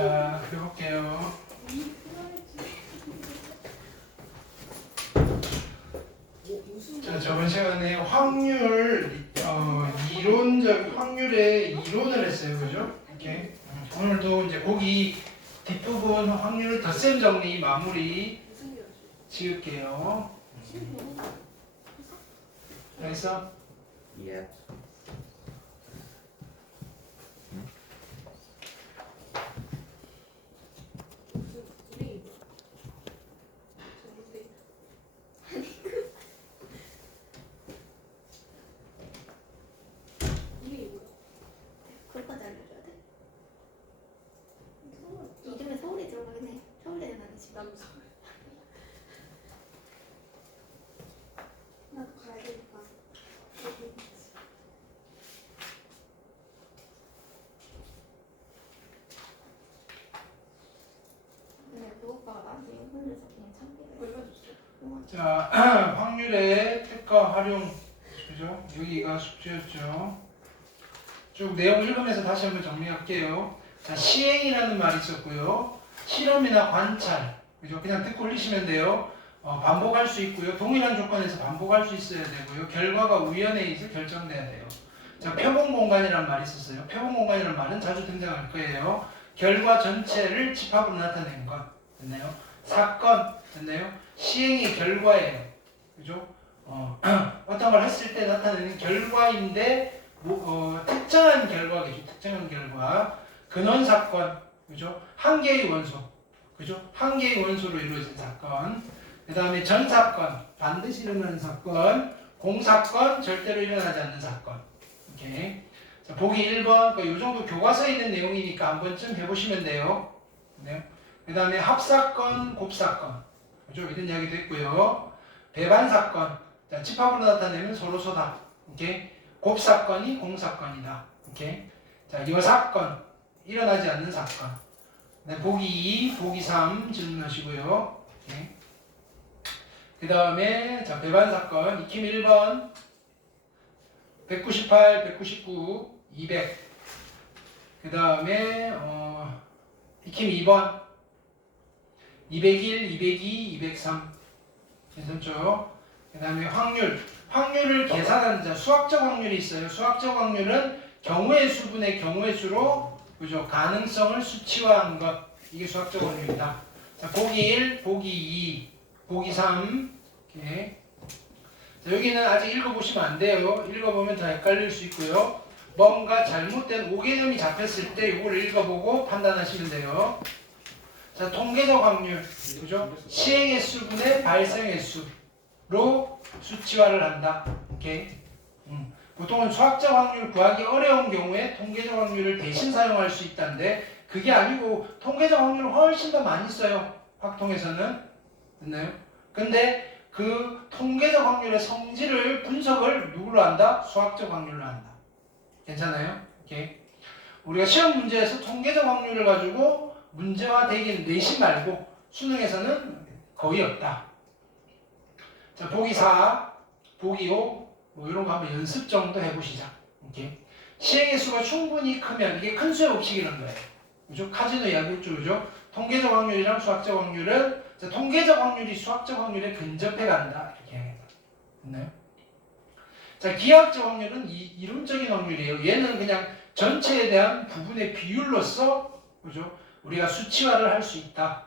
자, 해볼게요. 자, 저번 시간에 확률, 이론적 확률의 이론을 했어요. 그죠? 이렇게. 오늘도 이제 거기 뒷부분 확률 덧셈 정리 마무리 지을게요. 알겠어? 예. 그것까지 알려줘야 돼? 이름에 서울이 들어가긴 해. 서울대는 아니지. 남서울. 나도 가야 되니까. 근데 그 오빠가 나한테 혼내서 그냥 참기로 얼마 줬어? 자, 확률의 특가 활용. 그죠? 여기가 숙제였죠. 쭉 내용 읽으면서 다시 한번 정리할게요. 자, 시행이라는 말이 있었고요. 실험이나 관찰. 그죠? 그냥 듣고 흘리시면 돼요. 반복할 수 있고요. 동일한 조건에서 반복할 수 있어야 되고요. 결과가 우연에 의해서 결정돼야 돼요. 자, 표본 공간이라는 말이 있었어요. 표본 공간이라는 말은 자주 등장할 거예요. 결과 전체를 집합으로 나타내는 것. 됐나요? 사건. 됐나요? 시행이 결과예요. 그죠? 어떤 걸 했을 때 나타내는 결과인데 특정한 결과겠죠. 특정한 결과. 근원 사건. 그죠? 한 개의 원소. 그죠? 한 개의 원소로 이루어진 사건. 그 다음에 전 사건. 반드시 일어나는 사건. 공사건. 절대로 일어나지 않는 사건. 오케이. 자, 보기 1번. 이 정도 교과서에 있는 내용이니까 한 번쯤 해보시면 돼요. 네. 그 다음에 합사건, 곱사건. 그죠? 이런 이야기도 있고요. 배반사건. 자, 집합으로 나타내면 서로소다. 오케이. 곱사건이 공사건이다. 오케이. 자, 여사건. 일어나지 않는 사건. 네, 보기 2, 보기 3 질문하시고요. 오케이. 그 다음에 자, 배반사건. 익힘 1번. 198, 199, 200. 그 다음에 익힘 2번. 201, 202, 203. 괜찮죠? 그 다음에 확률. 확률을 계산하는 자, 수학적 확률이 있어요. 수학적 확률은 경우의 수분의 경우의 수로 그죠? 가능성을 수치화한 것. 이게 수학적 확률이다. 자, 보기 1, 보기 2, 보기 3. 이렇게. 자, 여기는 아직 읽어보시면 안 돼요. 읽어보면 더 헷갈릴 수 있고요. 뭔가 잘못된 오개념이 잡혔을 때 이걸 읽어보고 판단하시면 돼요. 자, 통계적 확률. 그죠? 시행 횟수분의 발생 횟수로 수치화를 한다. 오케이. 보통은 수학적 확률 구하기 어려운 경우에 통계적 확률을 대신 사용할 수 있다는데 그게 아니고 통계적 확률을 훨씬 더 많이 써요. 확통에서는. 됐나요? 근데 그 통계적 확률의 성질을 분석을 누구로 한다? 수학적 확률로 한다. 괜찮아요? 오케이. 우리가 시험 문제에서 통계적 확률을 가지고 문제화 되기는 내신 말고 수능에서는 거의 없다. 자, 보기 4, 보기 5, 뭐 이런 거 한번 연습 정도 해보시자. 오케이. 시행의 수가 충분히 크면 이게 큰 수의 법칙이라는 거예요. 그죠? 카지노 이야기했죠, 그죠? 통계적 확률이랑 수학적 확률은 자, 통계적 확률이 수학적 확률에 근접해 간다. 이렇게 해요. 됐나요? 자, 기하학적 확률은 이론적인 확률이에요. 얘는 그냥 전체에 대한 부분의 비율로서 그죠? 우리가 수치화를 할 수 있다.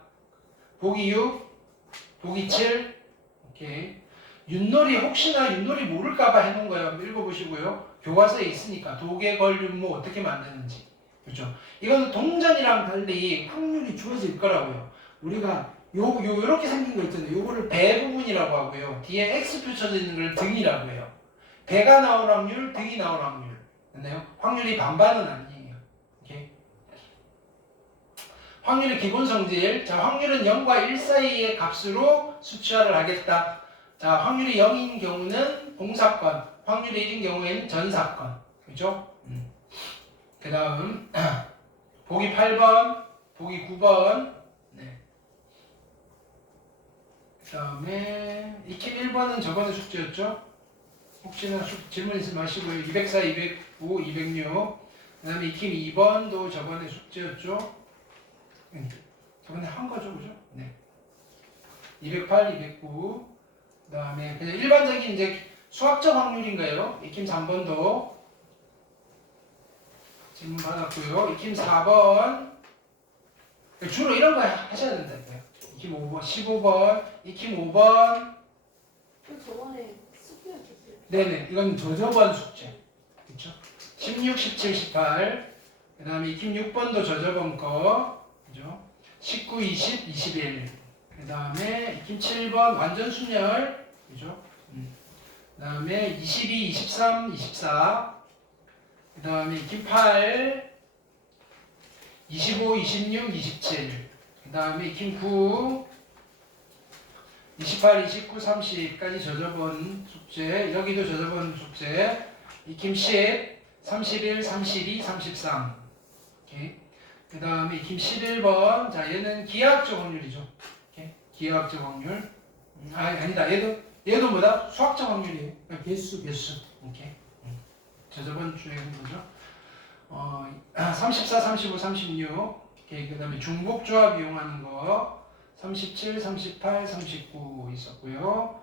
보기 6, 보기 7, 오케이. 윷놀이 혹시나 윷놀이 모를까봐 해놓은 거예요. 한번 읽어보시고요. 교과서에 있으니까 도개걸윤모 어떻게 만드는지. 그죠? 이거는 동전이랑 달리 확률이 주어질 거라고요. 우리가 요렇게 생긴 거 있잖아요. 요거를 배 부분이라고 하고요. 뒤에 X 표쳐져 있는 걸 등이라고 해요. 배가 나올 확률, 등이 나올 확률. 됐나요? 확률이 반반은 아니에요. 오케이? 확률의 기본 성질. 자, 확률은 0과 1 사이의 값으로 수치화를 하겠다. 자, 확률이 0인 경우는 공사건, 확률이 1인 경우에는 전사건. 그죠? 그 다음, 보기 8번, 보기 9번. 네. 그 다음에, 익힘 1번은 저번에 숙제였죠? 혹시나 질문 있으면 하시고요. 204, 205, 206. 그 다음에 익힘 2번도 저번에 숙제였죠? 저번에 한 거죠, 그죠? 네. 208, 209. 그다음에 그냥 일반적인 이제 수학적 확률인 거예요. 익힘 3번도 질문 받았고요. 익힘 4번. 주로 이런 거 하셔야 된다고요. 익힘 5번, 15번, 익힘 5번. 저번에 숙제였었어요. 네네, 이건 저저번 숙제. 그렇죠? 16, 17, 18. 그다음에 익힘 6번도 저저번 거. 그죠? 19, 20, 21. 그다음에 익힘 7번 완전 순열. 그죠? 그다음에 22, 23, 24. 그다음에 익힘 8. 25, 26, 27. 그다음에 익힘 9. 28, 29, 30까지 저저번 숙제. 여기도 저저번 숙제. 익힘 10, 31, 32, 33. 오케이. 그다음에 익힘 11번. 자, 얘는 기하학적 확률이죠. 오케이. 기하학적 확률. 아니다. 얘도 뭐다? 수학적 확률이에요. 그러니까 개수. 오케이. 저저번 주에 한 거죠. 34, 35, 36. 오케이. 그다음에 중복조합 이용하는 거. 37, 38, 39 있었고요.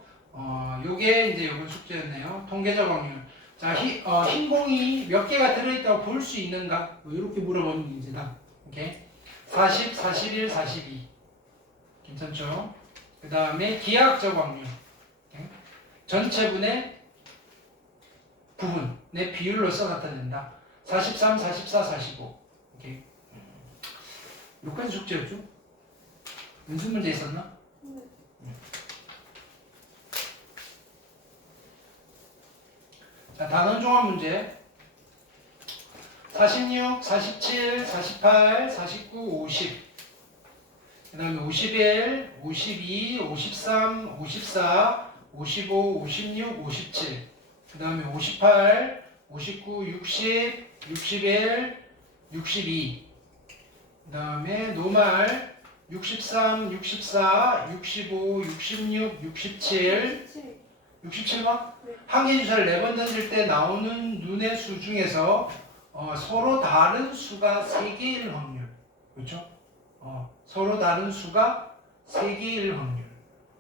요게 이제 요번 숙제였네요. 통계적 확률. 자, 흰 공이 몇 개가 들어있다고 볼 수 있는가? 뭐 이렇게 물어보는 문제다. 오케이. 40, 41, 42. 괜찮죠? 그 다음에 기하학적 확률. 오케이. 전체분의 부분의 비율로서 나타낸다. 43, 44, 45. 오케이. 여기까지 숙제였죠? 연습 문제 있었나? 자, 단원 종합 문제. 46, 47, 48, 49, 50. 그 다음에 51, 52, 53, 54, 55, 56, 57. 그 다음에 58, 59, 60, 61, 62. 그 다음에 노말 63, 64, 65, 66, 67. 67번? 네. 한 개 주사를 4번 던질 때 나오는 눈의 수 중에서 서로 다른 수가 3개일 확률. 그렇죠? 서로 다른 수가 3개일 확률.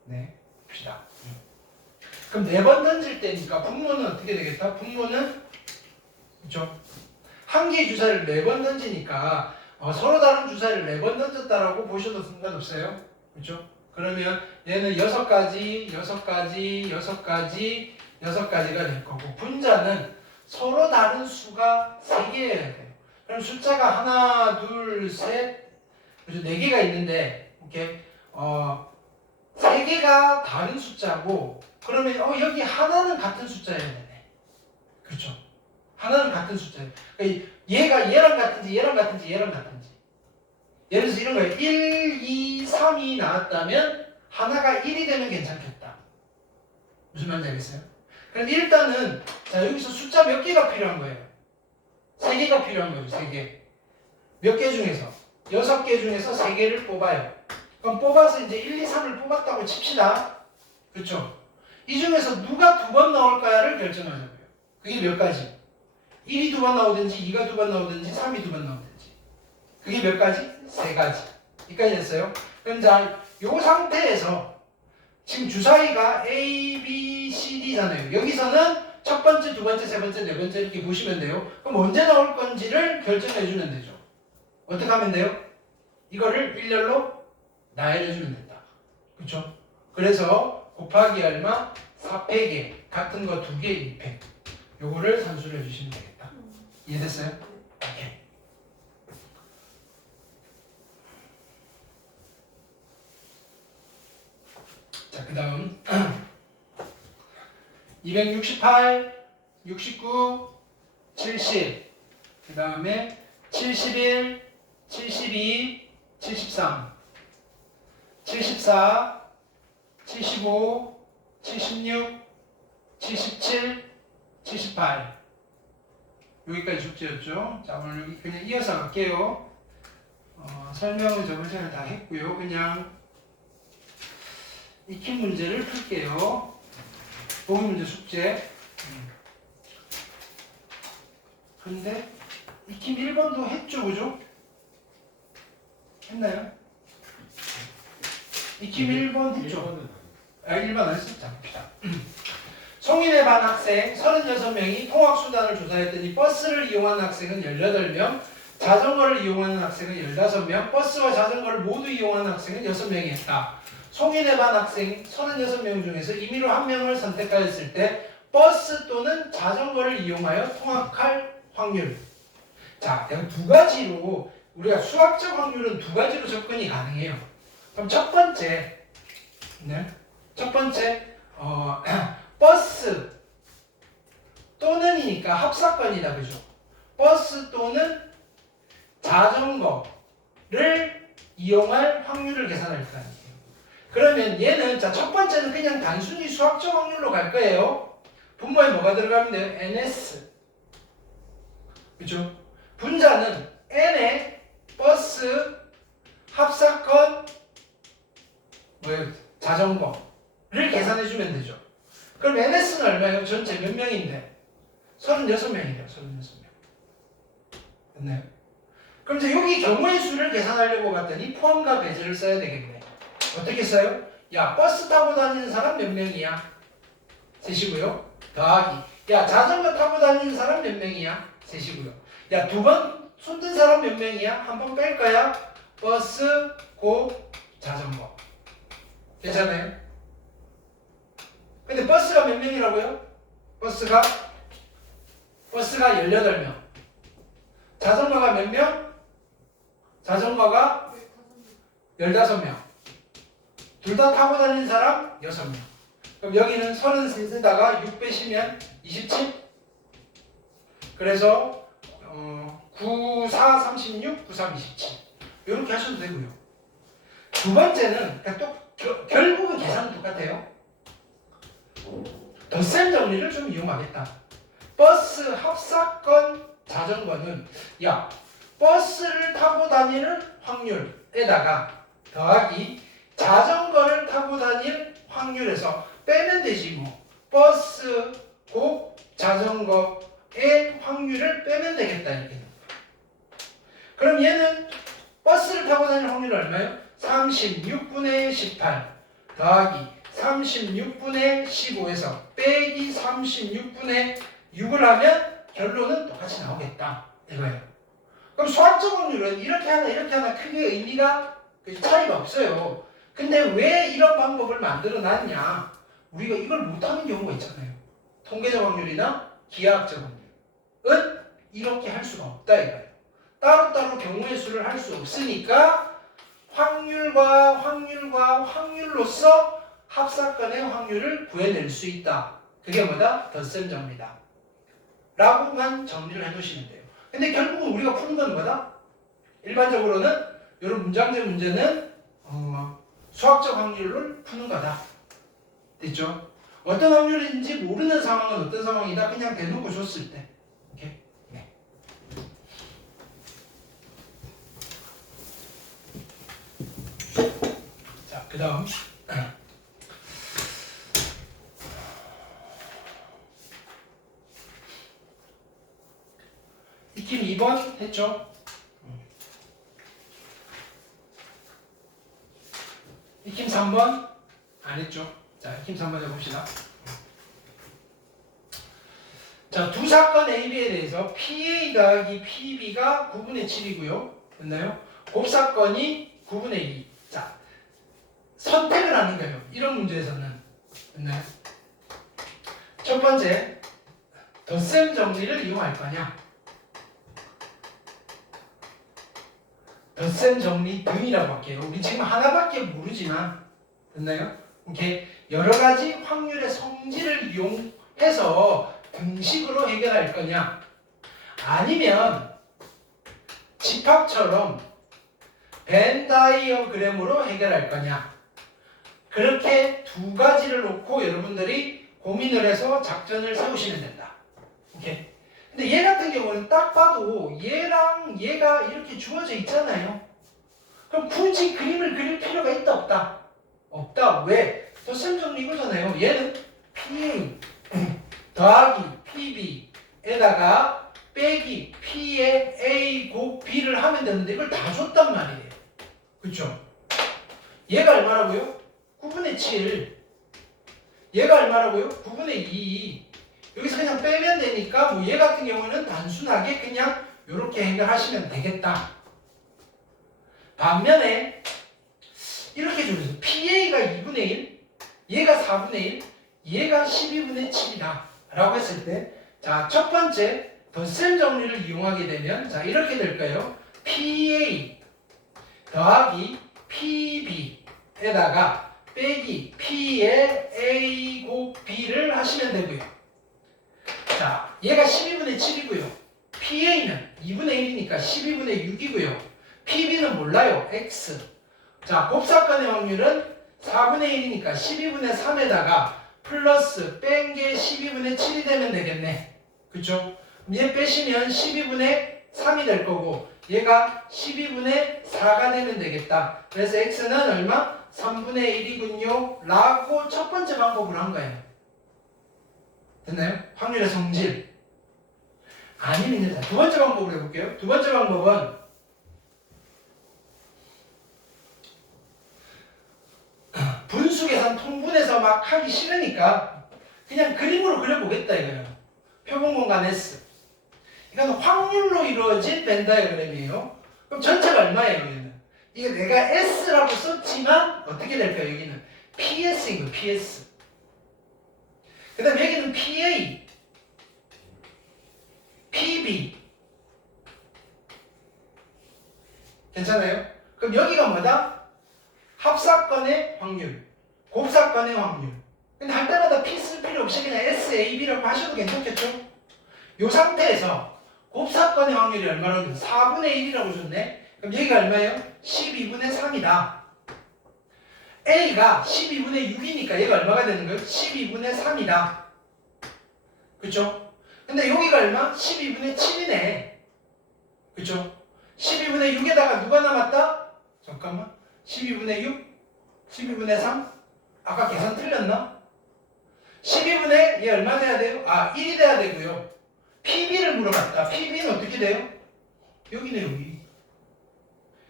네, 봅시다. 그럼 4번 던질 때니까 분모는 어떻게 되겠다? 분모는 그렇죠? 한 개의 주사를 4번 던지니까 서로 다른 주사를 4번 던졌다라고 보셔도 상관없어요. 그렇죠? 그러면 얘는 6가지, 6가지, 6가지, 6가지가 될 거고 분자는 서로 다른 수가 3개여야 돼요. 그럼 숫자가 하나, 둘, 셋, 그죠? 4개가 있는데 이렇게 3개가 다른 숫자고 그러면 여기 하나는 같은 숫자여야 되네. 그렇죠? 하나는 같은 숫자예요. 그러니까 얘가 얘랑 같은지 얘랑 같은지 얘랑 같은지. 예를 들어서 이런 거예요. 1, 2, 3이 나왔다면 하나가 1이 되면 괜찮겠다. 무슨 말인지 알겠어요? 그럼 일단은 자 여기서 숫자 몇 개가 필요한 거예요? 3개가 필요한 거죠. 3개. 몇 개 중에서? 6개 중에서 3개를 뽑아요. 그럼 뽑아서 이제 1, 2, 3을 뽑았다고 칩시다. 그렇죠? 이 중에서 누가 2번 나올까를 결정하자고요. 그게 몇 가지? 1이 2번 나오든지 2가 2번 나오든지 3이 2번 나오든지. 그게 몇 가지? 3가지. 여기까지 됐어요? 그럼 자, 요 상태에서 지금 주사위가 A, B, C, D잖아요. 여기서는 첫 번째, 두 번째, 세 번째, 네 번째 이렇게 보시면 돼요. 그럼 언제 나올 건지를 결정해 주면 되죠. 어떻게 하면 돼요? 이거를 일렬로 나열해 주면 된다. 그렇죠? 그래서 곱하기 얼마? 4팩에 같은 거 2개 2팩. 요거를 산수를 해 주시면 되겠다. 이해됐어요? 오케이. 자, 그 다음 268, 69, 70, 그 다음에 71, 72, 73, 74, 75, 76, 77, 78 여기까지 숙제였죠. 자, 오늘 여기 그냥 이어서 갈게요. 설명을 저번 시간에 다 했고요. 그냥 익힌 문제를 풀게요. 보기 문제 숙제. 근데 익힘 1번도 했죠, 그죠? 했나요? 익힘 1번 했죠? 1번 안 했었죠? 송인의 반 학생 36명이 통학수단을 조사했더니 버스를 이용하는 학생은 18명, 자전거를 이용하는 학생은 15명, 버스와 자전거를 모두 이용하는 학생은 6명이었다. 송인의 반 학생 36명 중에서 임의로 한 명을 선택하였을 때 버스 또는 자전거를 이용하여 통학할 확률. 자, 여기 두 가지로 우리가 수학적 확률은 두 가지로 접근이 가능해요. 그럼 첫 번째, 버스 또는이니까 합사건이다, 그죠? 버스 또는 자전거를 이용할 확률을 계산할 거 아니에요. 그러면 얘는 자, 첫 번째는 그냥 단순히 수학적 확률로 갈 거예요. 분모에 뭐가 들어가면 돼요? NS. 그죠? 분자는 N의 버스, 합사건, 자전거를 계산해주면 되죠. 그럼 NS는 얼마예요? 전체 몇 명인데? 36명이래요. 36명. 됐나요? 그럼 이제 여기 경우의 수를 계산하려고 봤더니 포함과 배제를 써야 되겠네. 어떻게 써요? 야, 버스 타고 다니는 사람 몇 명이야? 셋이고요. 더하기. 야, 자전거 타고 다니는 사람 몇 명이야? 셋이고요. 야, 두 번 손든 사람 몇 명이야? 한 번 뺄 거야? 버스, 자전거. 괜찮아요? 근데 버스가 몇 명이라고요? 버스가 18명. 자전거가 몇 명? 자전거가 15명. 둘 다 타고 다니는 사람 6명. 그럼 여기는 33에다가 6 빼시면 27. 그래서 9, 4, 36, 9, 3, 27. 이렇게 하셔도 되고요. 두 번째는 그러니까 또 결국은 계산은 똑같아요. 덧셈 정리를 좀 이용하겠다. 버스, 합사건, 자전거는 야, 버스를 타고 다니는 확률에다가 더하기 자전거를 타고 다닐 확률에서 빼면 되지 뭐. 버스, 자전거의 확률을 빼면 되겠다 이렇게. 그럼 얘는 버스를 타고 다닐 확률이 얼마예요? 36분의 18 더하기 36분의 15에서 빼기 36분의 6을 하면 결론은 똑같이 나오겠다 이거예요. 그럼 수학적 확률은 이렇게 하나 크게 의미가 차이가 없어요. 근데 왜 이런 방법을 만들어 놨냐? 우리가 이걸 못하는 경우가 있잖아요. 통계적 확률이나 기하학적 확률은 이렇게 할 수가 없다 이거예요. 따로따로 경우의 수를 할 수 없으니까 확률과 확률로서 합사건의 확률을 구해낼 수 있다. 그게 뭐다? 덧셈 정리다. 라고만 정리를 해두시면 돼요. 근데 결국은 우리가 푸는 건 뭐다? 일반적으로는 이런 문장제 문제는 수학적 확률을 푸는 거다. 됐죠? 어떤 확률인지 모르는 상황은 어떤 상황이다? 그냥 대놓고 줬을 때. 오케이? 네. 자, 그 다음. 익힘 2번 했죠? 익힘 3번 안 했죠? 자, 익힘 3번 해봅시다. 자, 두 사건 AB에 대해서 PA 더하기 PB가 9분의 7이고요. 됐나요? 곱사건이 9분의 2. 자, 선택을 하는 거예요. 이런 문제에서는. 됐나요? 첫 번째, 덧셈 정리를 이용할 거냐? 덧셈 정리 등이라고 할게요. 우리 지금 하나밖에 모르지만, 됐나요? 이렇게 여러 가지 확률의 성질을 이용해서 등식으로 해결할 거냐? 아니면 집합처럼 벤 다이어그램으로 해결할 거냐? 그렇게 두 가지를 놓고 여러분들이 고민을 해서 작전을 세우시면 된다. 오케이. 근데 얘 같은 경우는 딱 봐도 얘랑 얘가 이렇게 주어져 있잖아요. 그럼 굳이 그림을 그릴 필요가 있다 없다? 없다. 왜? 덧셈 정리 이거잖아요. 얘는 PA 더하기 PB에다가 빼기 P의 A 곱 B를 하면 되는데 이걸 다 줬단 말이에요. 그쵸? 얘가 얼마라고요? 9분의 7. 얘가 얼마라고요? 9분의 2. 여기서 그냥 빼면 되니까 뭐 얘 같은 경우는 단순하게 그냥 이렇게 해결하시면 되겠다. 반면에 이렇게 줘서 PA가 2분의 1, 얘가 4분의 1, 얘가 12분의 7이다 라고 했을 때, 자, 첫 번째 덧셈 정리를 이용하게 되면 자 이렇게 될까요? PA 더하기 PB에다가 빼기 P의 A 곱 B를 하시면 되고요. 자, 얘가 12분의 7이고요. PA는 2분의 1이니까 12분의 6이고요. PB는 몰라요. X. 자, 곱사건의 확률은 4분의 1이니까 12분의 3에다가 플러스 뺀 게 12분의 7이 되면 되겠네. 그쵸? 얘 빼시면 12분의 3이 될 거고 얘가 12분의 4가 되면 되겠다. 그래서 X는 얼마? 3분의 1이군요. 라고 첫 번째 방법을 한 거예요. 됐나요? 확률의 성질. 아니면 두 번째 방법으로 해볼게요. 두 번째 방법은 분수 계산 통분해서 막 하기 싫으니까 그냥 그림으로 그려보겠다 이거예요. 표본 공간 S. 이건 확률로 이루어진 벤 다이어그램이에요. 그럼 전체가 얼마예요 여기는? 이게 내가 S라고 썼지만 어떻게 될까요? 여기는 PS인 거예요. PS. 그 다음에 여기는 PA, PB. 괜찮아요? 그럼 여기가 뭐다? 합사건의 확률, 곱사건의 확률. 근데 할 때마다 P 쓸 필요 없이 그냥 SAB라고 하셔도 괜찮겠죠? 이 상태에서 곱사건의 확률이 얼마라고? 4분의 1이라고 줬네? 그럼 여기가 얼마예요? 12분의 3이다. A가 12분의 6이니까 얘가 얼마가 되는 거예요? 12분의 3이다. 그쵸? 근데 여기가 얼마? 12분의 7이네. 그쵸? 12분의 6에다가 누가 남았다? 잠깐만. 12분의 6? 12분의 3? 아까 계산 틀렸나? 12분의 얘 얼마 돼야 돼요? 아, 1이 돼야 되고요. PB를 물어봤다. PB는 어떻게 돼요? 여기네, 여기.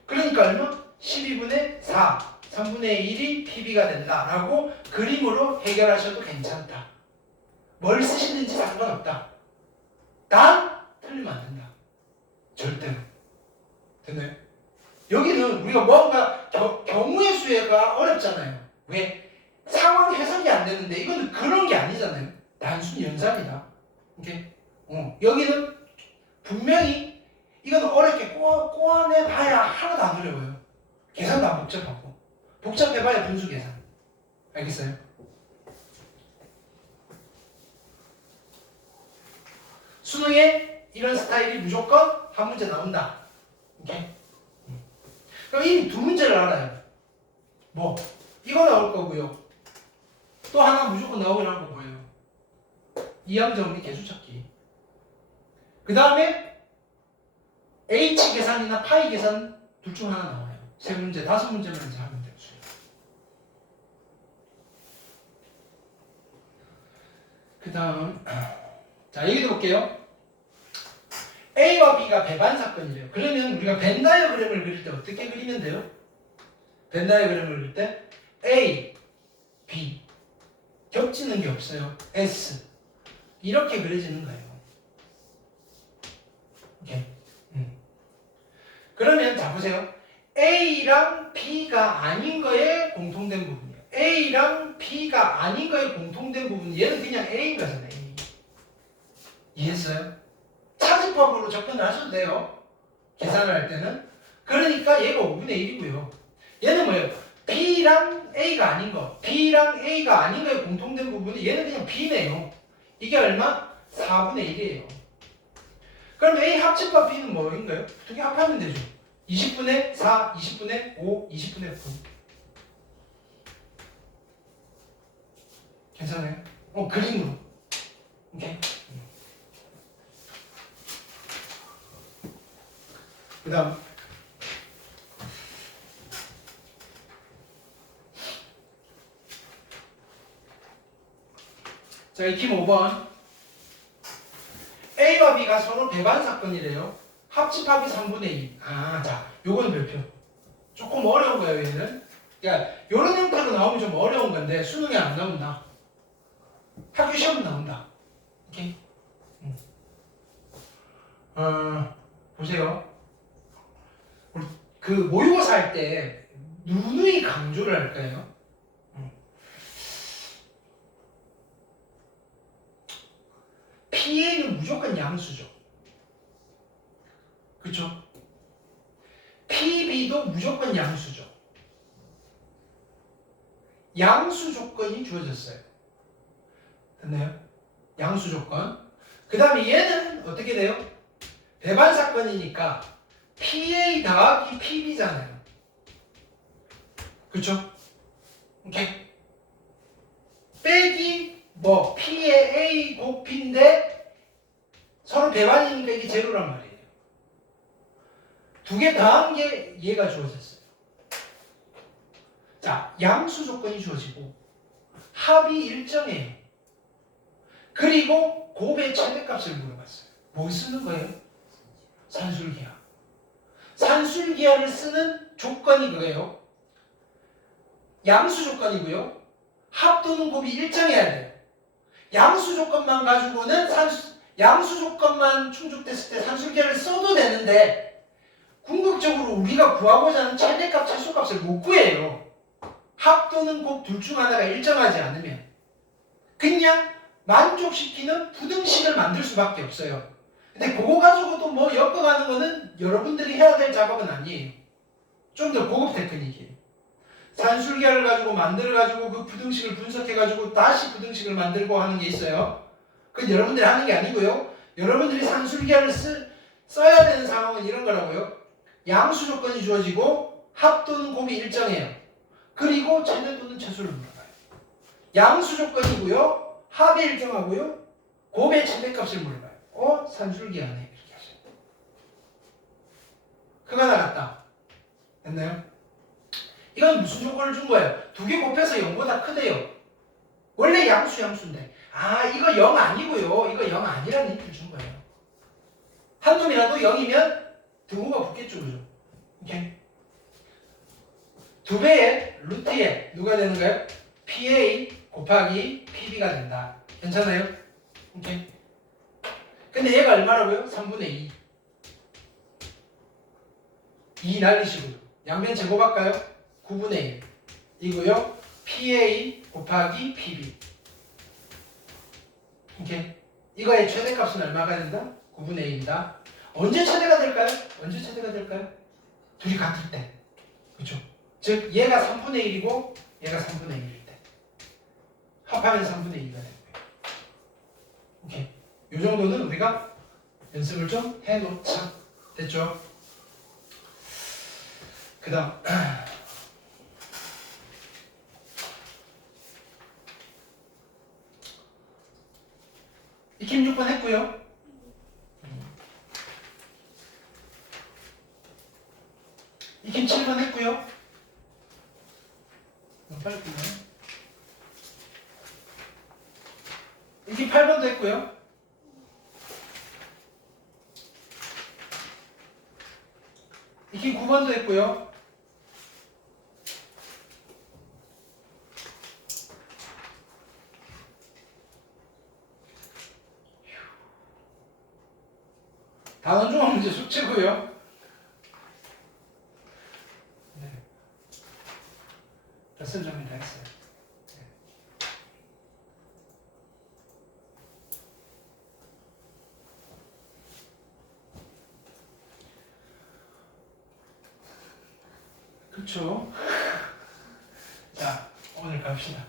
그러니까 얼마? 12분의 4. 3분의 1이 PB가 된다. 라고 그림으로 해결하셔도 괜찮다. 뭘 쓰시든지 상관없다. 단, 틀리면 안 된다. 절대로. 됐나요? 여기는 우리가 뭔가 경우의 수가 어렵잖아요. 왜? 상황 해석이 안 되는데 이거는 그런 게 아니잖아요. 단순히 연산이다. 오케이? 여기는 분명히 이건 어렵게 꼬아내봐야 하나도 안 어려워요. 계산도 안 복잡하고. 복잡해봐야 분수 계산. 알겠어요? 수능에 이런 스타일이 무조건 한 문제 나온다. 오케이? 그럼 이 두 문제를 알아요. 뭐? 이거 나올 거고요. 또 하나 무조건 나오기로 한 거 뭐예요? 이항정리 개수찾기. 그 다음에 H 계산이나 파이 계산 둘 중 하나 나와요. 세 문제, 다섯 문제만 이제 하면 돼요. 그 다음 자 얘기해 볼게요. A와 B가 배반 사건이래요. 그러면 우리가 벤 다이어그램을 그릴 때 어떻게 그리면 돼요? 벤 다이어그램을 그릴 때 A, B 겹치는 게 없어요. S 이렇게 그려지는 거예요. 오케이. 그러면 자 보세요. A랑 B가 아닌 거에 공통된 부분이에요. A랑 B가 아닌 거에 공통된 부분 얘는 그냥 A인 거잖아요. A. 이해했어요? 차집법으로 접근을 하셔도 돼요. 계산을 할 때는. 그러니까 얘가 5분의 1이고요. 얘는 뭐예요? B랑 A가 아닌 거. B랑 A가 아닌 거에 공통된 부분이 얘는 그냥 B네요. 이게 얼마? 4분의 1이에요. 그럼 A 합집과 B는 뭐인가요? 두 개 합하면 되죠. 20분의 4, 20분의 5, 20분의 9. 괜찮아요? 그림으로. 오케이? 그 다음 자, 익힘 5번 A와 B가 서로 배반 사건이래요. 합집합이 3분의 2. 자, 요건 별표. 조금 어려운 거예요, 얘는. 그러니까 이런 형태로 나오면 좀 어려운 건데 수능에 안 나온다. 학교 시험은 나온다. 오케이? 보세요. 우리 그 모의고사 할 때 누누이 강조를 할 거예요. PA는 무조건 양수죠. 그렇죠? PB도 무조건 양수죠. 양수 조건이 주어졌어요. 됐나요? 양수 조건. 그 다음에 얘는 어떻게 돼요? 배반 사건이니까 PA 더하기 PB잖아요. 그렇죠? 오케이. 빼기 뭐 P의 A 곱 B인데 서로 배반이니까 이게 제로란 말이에요. 두 개 더한 게 얘가 주어졌어요. 자, 양수 조건이 주어지고 합이 일정해요. 그리고 곱의 최대값을 물어봤어요. 뭐 쓰는 거예요? 산술기하. 산술기하를 쓰는 조건이 그거예요. 양수 조건이고요. 합 또는 곱이 일정해야 돼요. 양수 조건만 가지고는 양수 조건만 충족됐을 때 산술기하를 써도 되는데 궁극적으로 우리가 구하고자 하는 최대값, 최소값을 못 구해요. 합 또는 곱 둘 중 하나가 일정하지 않으면 그냥 만족시키는 부등식을 만들 수밖에 없어요. 근데 그거 가지고도 뭐 엮어가는 거는 여러분들이 해야 될 작업은 아니에요. 좀 더 고급 테크닉이에요. 산술기하를 가지고 만들어가지고 그 부등식을 분석해가지고 다시 부등식을 만들고 하는 게 있어요. 그건 여러분들이 하는 게 아니고요. 여러분들이 산술기하를 써야 되는 상황은 이런 거라고요. 양수 조건이 주어지고 합 또는 곱이 일정해요. 그리고 최대 또는 최소를 물어봐요. 양수 조건이고요. 합이 일정하고요. 곱의 최대값을 물어봐요. 산술기하네. 이렇게 하셔요. 그가 나갔다. 됐나요? 이건 무슨 조건을 준 거예요? 두 개 곱해서 0보다 크대요. 원래 양수인데. 이거 0 아니고요. 이거 0 아니라는 힌트를 준 거예요. 한 놈이라도 0이면 등호가 붙겠죠. 그죠? 오케이. 두 배의 루트에 누가 되는 거예요? PA 곱하기 PB가 된다. 괜찮아요? 오케이. 근데 얘가 얼마라고요? 3분의 2. 2 날리시고요. 양변 제곱할까요? 9분의 1 이고요. PA 곱하기 PB. 오케이. 이거의 최대값은 얼마가 된다? 9분의 1이다. 언제 최대가 될까요? 언제 최대가 될까요? 둘이 같을 때. 그렇죠? 즉 얘가 3분의 1이고 얘가 3분의 1일 때. 합하면 3분의 2가 되는 거예요. 오케이. 이 정도는 우리가 연습을 좀 해놓자. 됐죠? 그 다음 익힘 6번 했고요. 익힘 7번 했고요. 빨리 끝나요? 익힘 8번도 했고요. 익힘 9번도 했고요. 단원 종합 문제 숙제고요. 네. 레슨 정리 다 했어요. 네. 그렇죠. 자, 오늘 갑시다.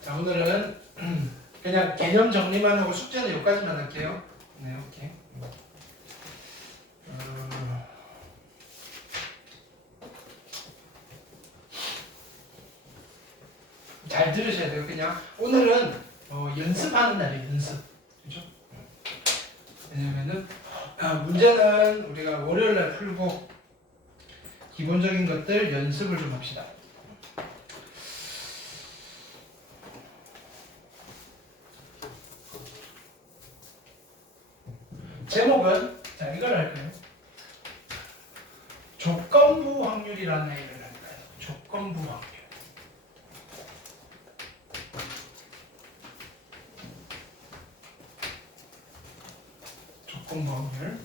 자, 오늘은 그냥 개념 정리만 하고 숙제는 여기까지만 할게요. 네, 오케이. 잘 들으셔야 돼요. 그냥 오늘은 연습하는 날이에요. 연습. 그죠? 왜냐면은 문제는 우리가 월요일날 풀고 기본적인 것들 연습을 좀 합시다. 제목은 자 자, 이걸 할까요? 조건부 확률이라는 얘기를 할까요? 조건부 확률. 조건부 확률.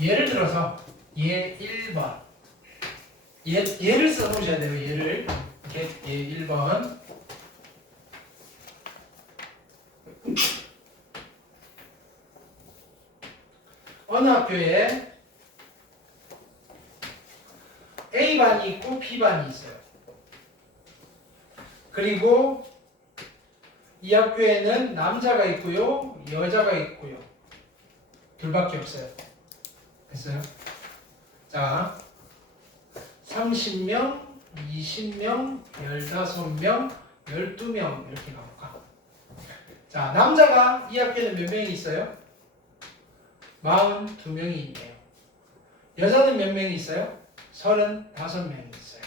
예를 들어서 예 1번. 예를 써놓으셔야 돼요. 예를. 이렇게 예 1번. 어느 학교에 A반이 있고 B반이 있어요. 그리고 이 학교에는 남자가 있고요, 여자가 있고요. 둘밖에 없어요. 됐어요? 자, 30명, 20명, 15명, 12명 이렇게 가볼까? 자, 남자가 이 학교에는 몇 명이 있어요? 42명이 있네요. 여자는 몇 명이 있어요? 35명이 있어요.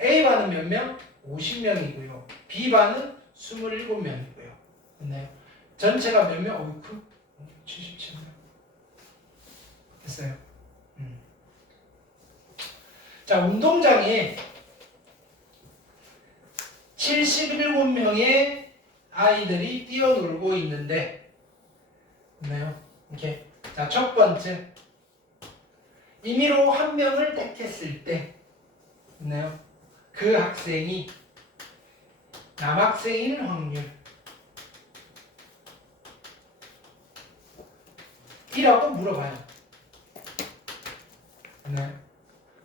A반은 몇 명? 50명이고요. B반은 27명이고요. 됐나요? 전체가 몇 명? 어이쿠? 77명. 됐어요? 자, 운동장에 77명의 아이들이 뛰어놀고 있는데, 됐나요? 이렇게. 자, 첫 번째. 임의로 한 명을 택했을 때, 됐나요? 그 학생이 남학생일 확률. 이라고 물어봐요. 됐나요?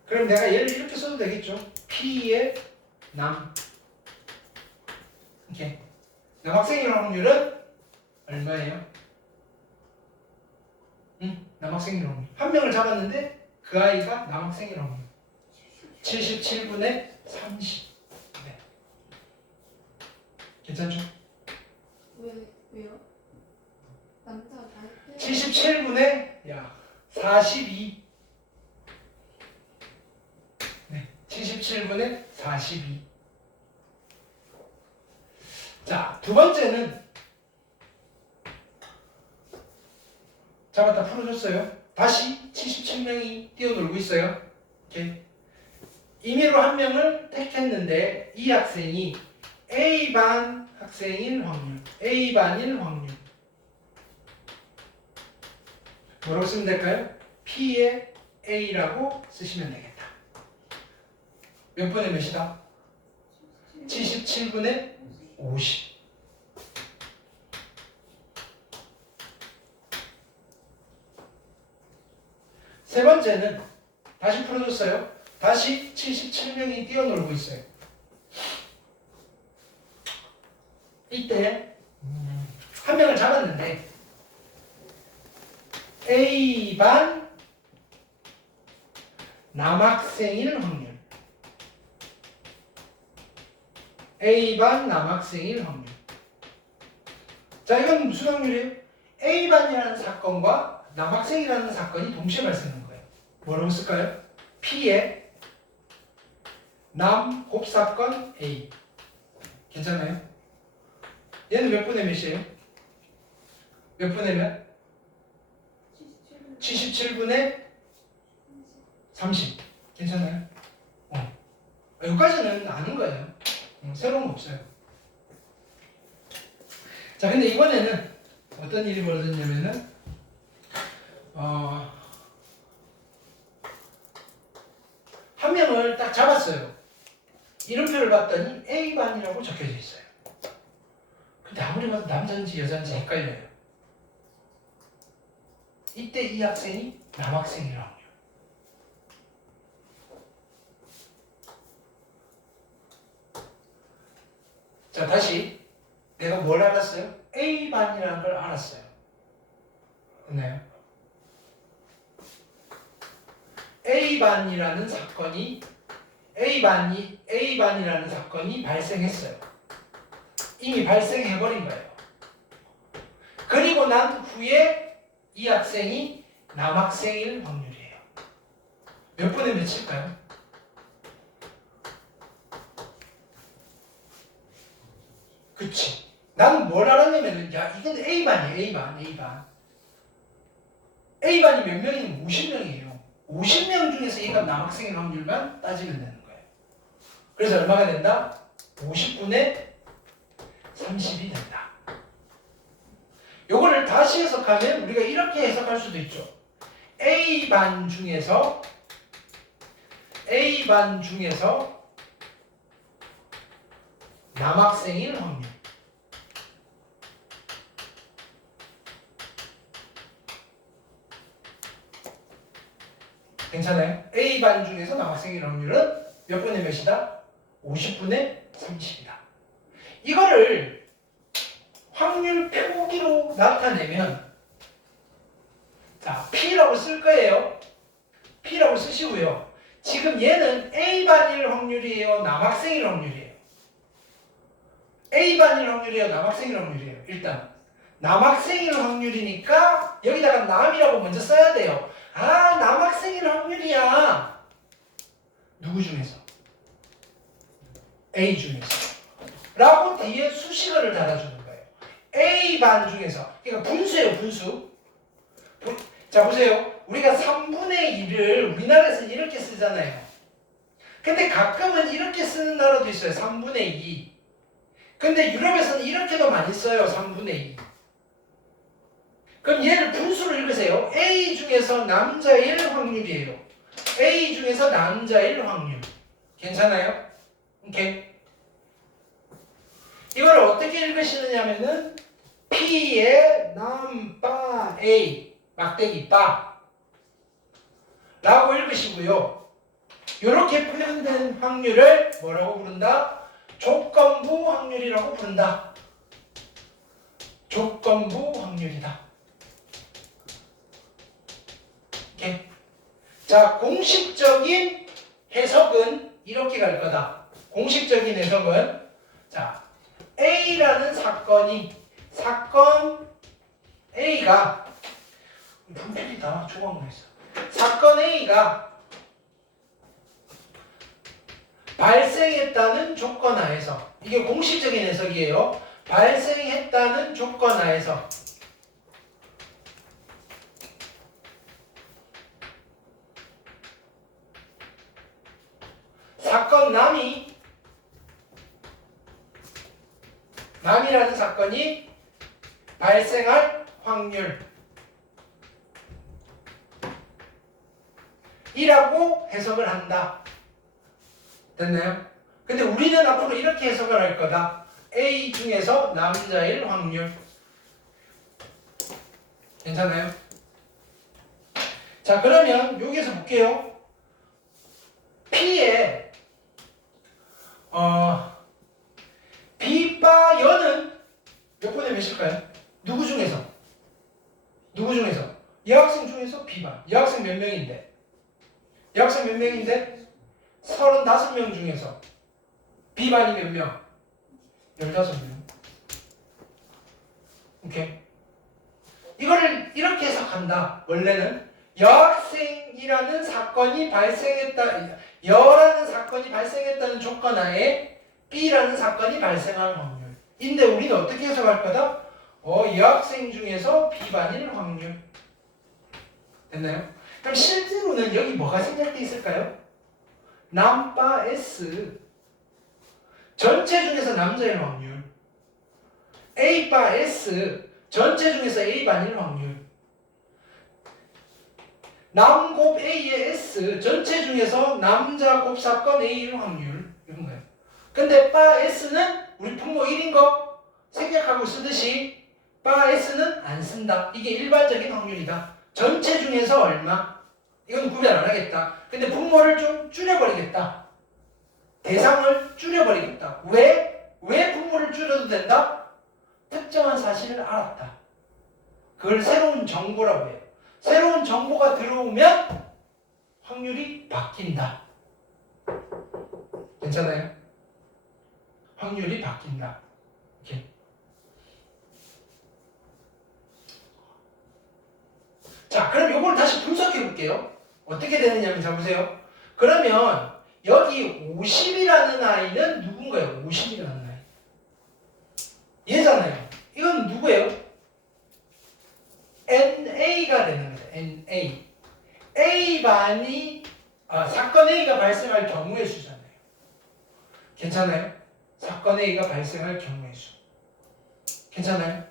그럼 내가 얘를 이렇게 써도 되겠죠? P의 남. 이렇게. 남학생일 확률은 얼마예요? 남학생일 확률. 한 명을 잡았는데 그 아이가 남학생일 확률. 77분의 30. 네. 괜찮죠? 왜요? 남자가 다 했대. 77분의 42. 네. 77분의 42. 자, 두 번째는 잡았다 풀어줬어요. 다시 77명이 뛰어놀고 있어요. 이렇게. 임의로 한 명을 택했는데 이 학생이 A반 학생일 확률, A반일 확률. 뭐라고 쓰면 될까요? P의 A라고 쓰시면 되겠다. 몇 분의 몇이다? 77분의 50. 세 번째는 다시 풀어줬어요. 다시 77명이 뛰어놀고 있어요. 이때 한 명을 잡았는데 A반 남학생일 확률, A반 남학생일 확률. 자, 이건 무슨 확률이에요? A반이라는 사건과 남학생이라는 사건이 동시에 발생하는 거예요. 뭐라고 쓸까요? P의 남 곱사건 A. 괜찮아요? 얘는 몇 분의 몇이에요? 몇 분의 몇? 77분의 30. 괜찮아요? 여기까지는 아는 거예요. 새로운 거 없어요. 자, 근데 이번에는 어떤 일이 벌어졌냐면은 한 명을 딱 잡았어요. 이름표를 봤더니 A반이라고 적혀져 있어요. 근데 아무리 봐도 남자인지 여자인지 헷갈려요. 이때 이 학생이 남학생이라고 해요. 자, 다시 내가 뭘 알았어요? A반이라는 걸 알았어요. 됐나요? A반이라는 사건이 A반이라는 사건이 발생했어요. 이미 발생해버린 거예요. 그리고 난 후에 이 학생이 남학생일 확률이에요. 몇 분의 몇일까요? 그치. 나는 뭘 알았냐면은 야 이건 A반이에요. A반. A반이 몇 명이면 50명이에요. 50명 중에서 얘가 남학생일 확률만 따지면 되는 거예요. 그래서 얼마가 된다? 50분의 30이 된다. 요거를 다시 해석하면 우리가 이렇게 해석할 수도 있죠. A반 중에서 남학생일 확률. 괜찮아요? A반 중에서 남학생일 확률은 몇 분의 몇이다? 50분의 30이다. 이거를 확률 표기로 나타내면 자, P라고 쓸 거예요. P라고 쓰시고요. 지금 얘는 A반일 확률이에요? 남학생일 확률이에요? A반일 확률이에요? 남학생일 확률이에요? 일단 남학생일 확률이니까 여기다가 남이라고 먼저 써야 돼요. 아, 남학생일 확률이야. 누구 중에서? A 중에서. 라고 뒤에 수식어를 달아주는 거예요. A반 중에서. 그러니까 분수예요, 분수. 자, 보세요. 우리가 3분의 1을 우리나라에서 이렇게 쓰잖아요. 근데 가끔은 이렇게 쓰는 나라도 있어요. 3분의 2. 근데 유럽에서는 이렇게도 많이 써요. 3분의 2. 그럼 얘를 분수로 읽으세요. A 중에서 남자일 확률이에요. A 중에서 남자일 확률. 괜찮아요? 오케이. 이걸 어떻게 읽으시느냐면은 P의 남바 A 막대기 바 라고 읽으시고요. 이렇게 표현된 확률을 뭐라고 부른다? 조건부 확률이라고 부른다. 조건부 확률이다. 오케이. 자, 공식적인 해석은 이렇게 갈 거다. 공식적인 해석은 자, A라는 사건 A가 분필이다. 조각만 있어. 사건 A가 발생했다는 조건 하에서 이게 공식적인 해석이에요. 발생했다는 조건 하에서 사건 남이라는 사건이 발생할 확률 이라고 해석을 한다. 됐나요? 근데 우리는 앞으로 이렇게 해석을 할 거다. A 중에서 남자일 확률. 괜찮아요? 자, 그러면 여기에서 볼게요. P의 B바 여는 몇 분의 몇일까요? 누구 중에서? 여학생 중에서 B반. 여학생 몇 명인데? 35명 중에서 B반이 몇 명? 15명. 오케이. 이거를 이렇게 해석한다. 원래는 여학생이라는 사건이 발생했다. 여라는 사건이 발생했다는 조건 하에 B라는 사건이 발생할 확률. 인데 우리는 어떻게 해석할 거다? 여학생 중에서 B반일 확률. 됐나요? 그럼 실제로는 여기 뭐가 생략되어 있을까요? 남바 S 전체 중에서 남자일 확률, A바 S 전체 중에서 A반일 확률, 남곱 A의 S 전체 중에서 남자 곱 사건 A일 확률 이런 거예요. 근데 바 S는 우리 분모 1인 거 생략하고 쓰듯이 바 S는 안 쓴다. 이게 일반적인 확률이다. 전체 중에서 얼마? 이건 구별 안 하겠다. 근데 분모를 좀 줄여버리겠다. 대상을 줄여버리겠다. 왜 분모를 줄여도 된다? 특정한 사실을 알았다. 그걸 새로운 정보라고 해요. 새로운 정보가 들어오면 확률이 바뀐다. 괜찮아요? 확률이 바뀐다. 이렇게. 자, 그럼 이걸 다시 분석해 볼게요. 어떻게 되느냐면 자 보세요. 그러면 여기 50이라는 아이는 누군가요? 50이라는 아이. 얘잖아요. 사건 A가 발생할 경우의 수잖아요. 괜찮아요? 사건 A가 발생할 경우의 수. 괜찮아요?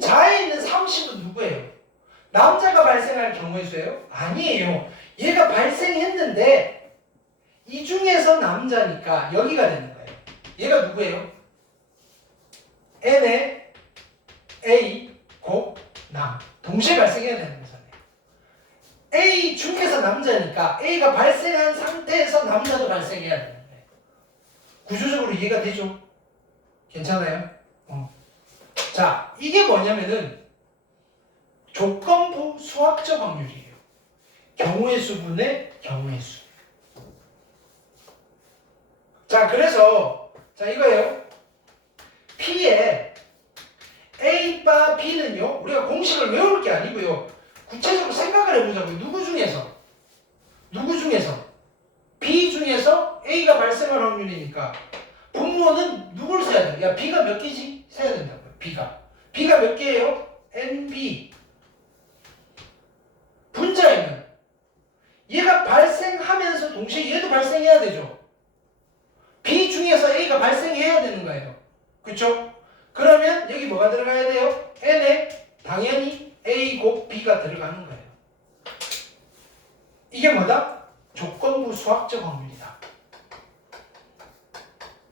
자에 있는 30은 누구예요? 남자가 발생할 경우의 수예요? 아니에요. 얘가 발생했는데 이 중에서 남자니까 여기가 되는 거예요. 얘가 누구예요? N의 A 곱 남. 동시에 발생해야 되는 거잖아요. A 중에서 남자니까 A가 발생한 상태에서 남자도 발생해야 되는 거예요. 구조적으로 이해가 되죠? 괜찮아요? 자, 이게 뭐냐면은 조건부 수학적 확률이에요. 경우의 수분의 경우의 수. 자, 그래서 자 이거예요. P에 A 바 B는요. 우리가 공식을 외울 게 아니고요. 구체적으로 생각을 해보자고요. 누구 중에서 B 중에서 A가 발생할 확률이니까 분모는 누굴 세야 돼? 야, B가 몇 개지? 세야 된다고요. B가 몇 개예요? NB. 분자이면 얘가 발생하면서 동시에 얘도 발생해야 되죠. B 중에서 A가 발생해야 되는 거예요. 그쵸? 그러면 여기 뭐가 들어가야 돼요? N에 당연히 A 곱 B가 들어가는 거예요. 이게 뭐다? 조건부 수학적 확률이다.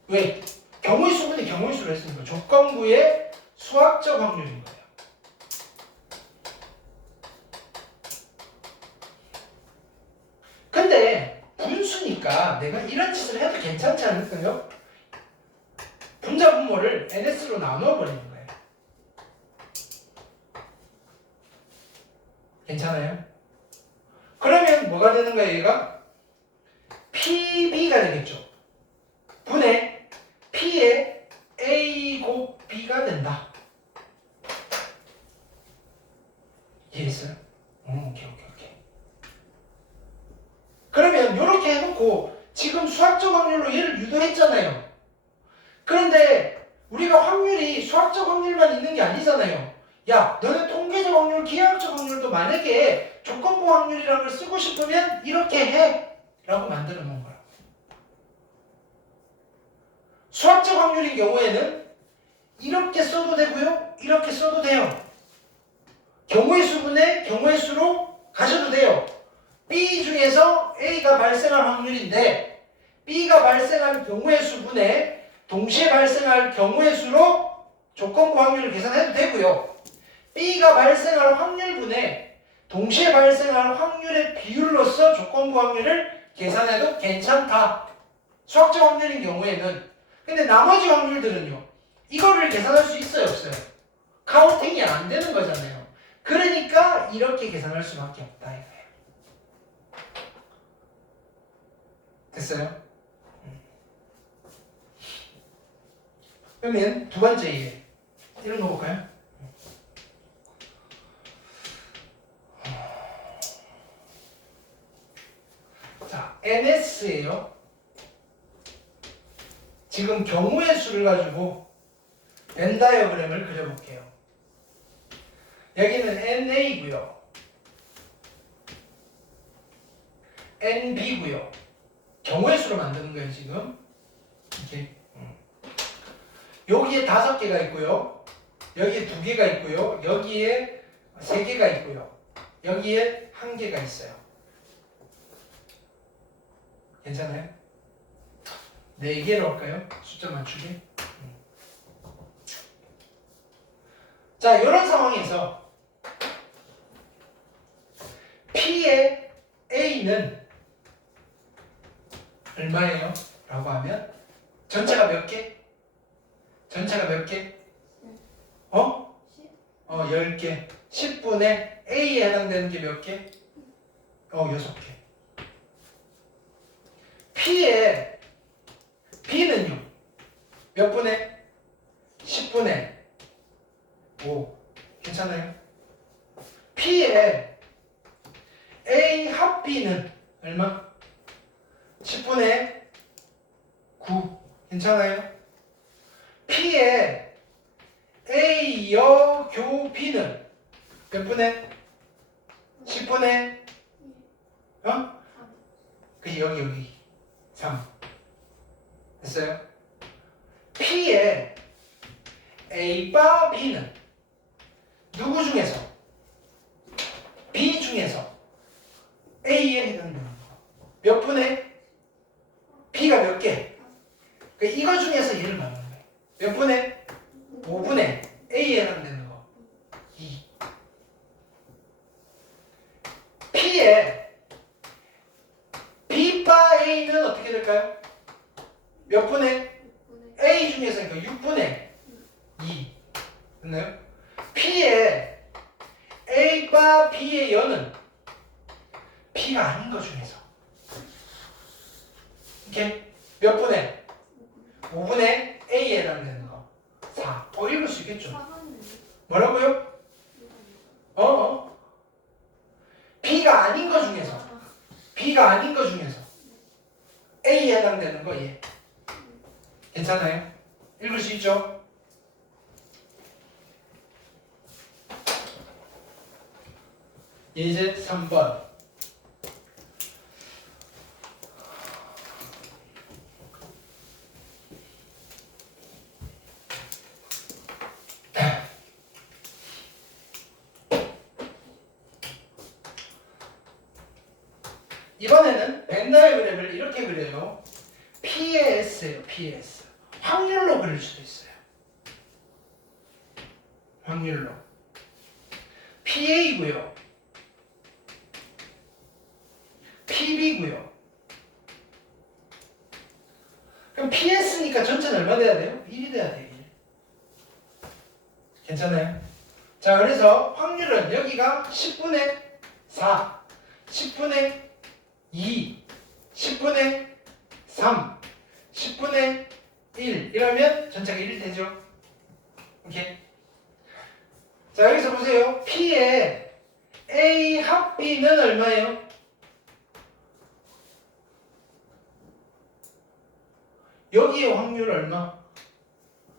왜? 경우의 수분이 경우의 수로 했으니까 조건부의 수학적 확률인 거예요. 근데 분수니까 내가 이런 짓을 해도 괜찮지 않을까요? 분자 분모를 NS로 나누어 버리는 거예요. 괜찮아요? 그러면 뭐가 되는 거예요, 얘가? PB가 되겠죠. 분의 P의 A 곱 B가 된다. 이해했어요? 오케이. 그러면 이렇게 해놓고 지금 수학적 확률로 얘를 유도했잖아요. 그런데 우리가 확률이 수학적 확률만 있는 게 아니잖아요. 야, 너는 통계적 확률, 기하학적 확률도 만약에 조건부 확률이라는 걸 쓰고 싶으면 이렇게 해 라고 만들어 놓은 거야. 수학적 확률인 경우에는 이렇게 써도 되고요, 이렇게 써도 돼요. 경우의 수분의 경우의 수로 가셔도 돼요. B 중에서 A가 발생할 확률인데 B가 발생할 경우의 수분에 동시에 발생할 경우의 수로 조건부 확률을 계산해도 되고요. B가 발생할 확률분에 동시에 발생할 확률의 비율로서 조건부 확률을 계산해도 괜찮다. 수학적 확률인 경우에는. 근데 나머지 확률들은요. 이거를 계산할 수 있어요, 없어요? 카운팅이 안 되는 거잖아요. 그러니까 이렇게 계산할 수밖에 없다 이거예요. 됐어요? 그러면 두 번째 이해. 이런 거 볼까요? 자, NS예요. 지금 경우의 수를 가지고 벤 다이어그램을 그려볼게요. 여기는 NA고요. NB고요. 경우의 수로 만드는 거예요, 지금. 이렇게. 여기에 5개가 있고요. 여기에 2개가 있고요. 여기에 3개가 있고요. 여기에 1개가 있어요. 괜찮아요? 4개로 할까요? 숫자 맞추기. 자, 이런 상황에서 P의 A는 얼마예요? 라고 하면 전체가 몇 개? 전체가 몇 개? 10개. 10분의 A에 해당되는 게 몇 개? 6개. P의 B는요? 몇 분의? 10분의 5. 괜찮아요? P의 A 합 B는 얼마? 10분의 9. 괜찮아요? P의 A 여교 B는 몇 분의? 10분의 그지 여기 3 됐어요? P의 A바 B는 누구 중에서? B 중에서 A에 해당되는 거. 몇 분의? B가 몇 개? 그러니까 이거 중에서 얘를 말하는 거예요. 몇 분의? 5분의 A에 해당되는 거. 2. P의 B바 A는 어떻게 될까요? 몇 분의? A 중에서 그러니까 6분의 2. 됐나요? P의 A바 B의 연은 P가 아닌 것 중에서 이렇게 몇 분의? 5분의 A에 해당되는 거 4. 읽을 수 있겠죠? 뭐라고요? B가 아닌 것 중에서 B가 아닌 것 중에서 A에 해당되는 거 얘. 괜찮아요? 읽을 수 있죠? 이제 3번. 이번에는 벤 다이어그램을 이렇게 그려요. PS예요. PS. 확률로 그릴 수도 있어요. 확률로. PA고요. PB고요. 그럼 PS니까 전체는 얼마 돼야 돼요? 1이 돼야 돼요. 1. 괜찮아요? 자, 그래서 확률은 여기가 10분의 4, 10분의 2, 10분의 3, 10분의 1 이러면 전체가 1이 되죠? 오케이? 자, 여기서 보세요. P의 A 합 B는 얼마예요? 여기의 확률 얼마?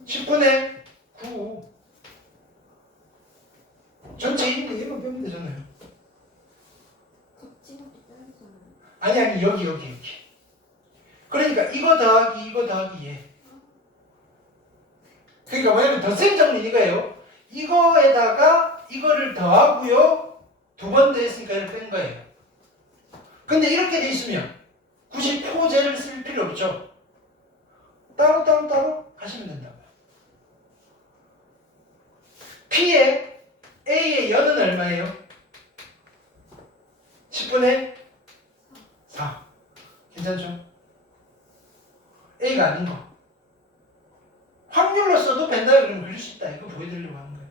10분의 9. 전체 1인데 얘만 빼면 되잖아요. 아니 여기. 그러니까 이거 더하기 얘. 그러니까 뭐냐면 덧셈 정리 이거예요. 이거에다가 이거를 더하고요. 두 번 더했으니까 이걸 뺀 거예요. 근데 이렇게 돼 있으면 굳이 표제를 쓸 필요 없죠. 따로 하시면 된다고요. P의 A의 연은 얼마예요? 10분의 4. 괜찮죠? A가 아닌 거. 확률로 써도 벤 다이어그램 그릴 수 있다. 이거 보여드리려고 하는 거예요.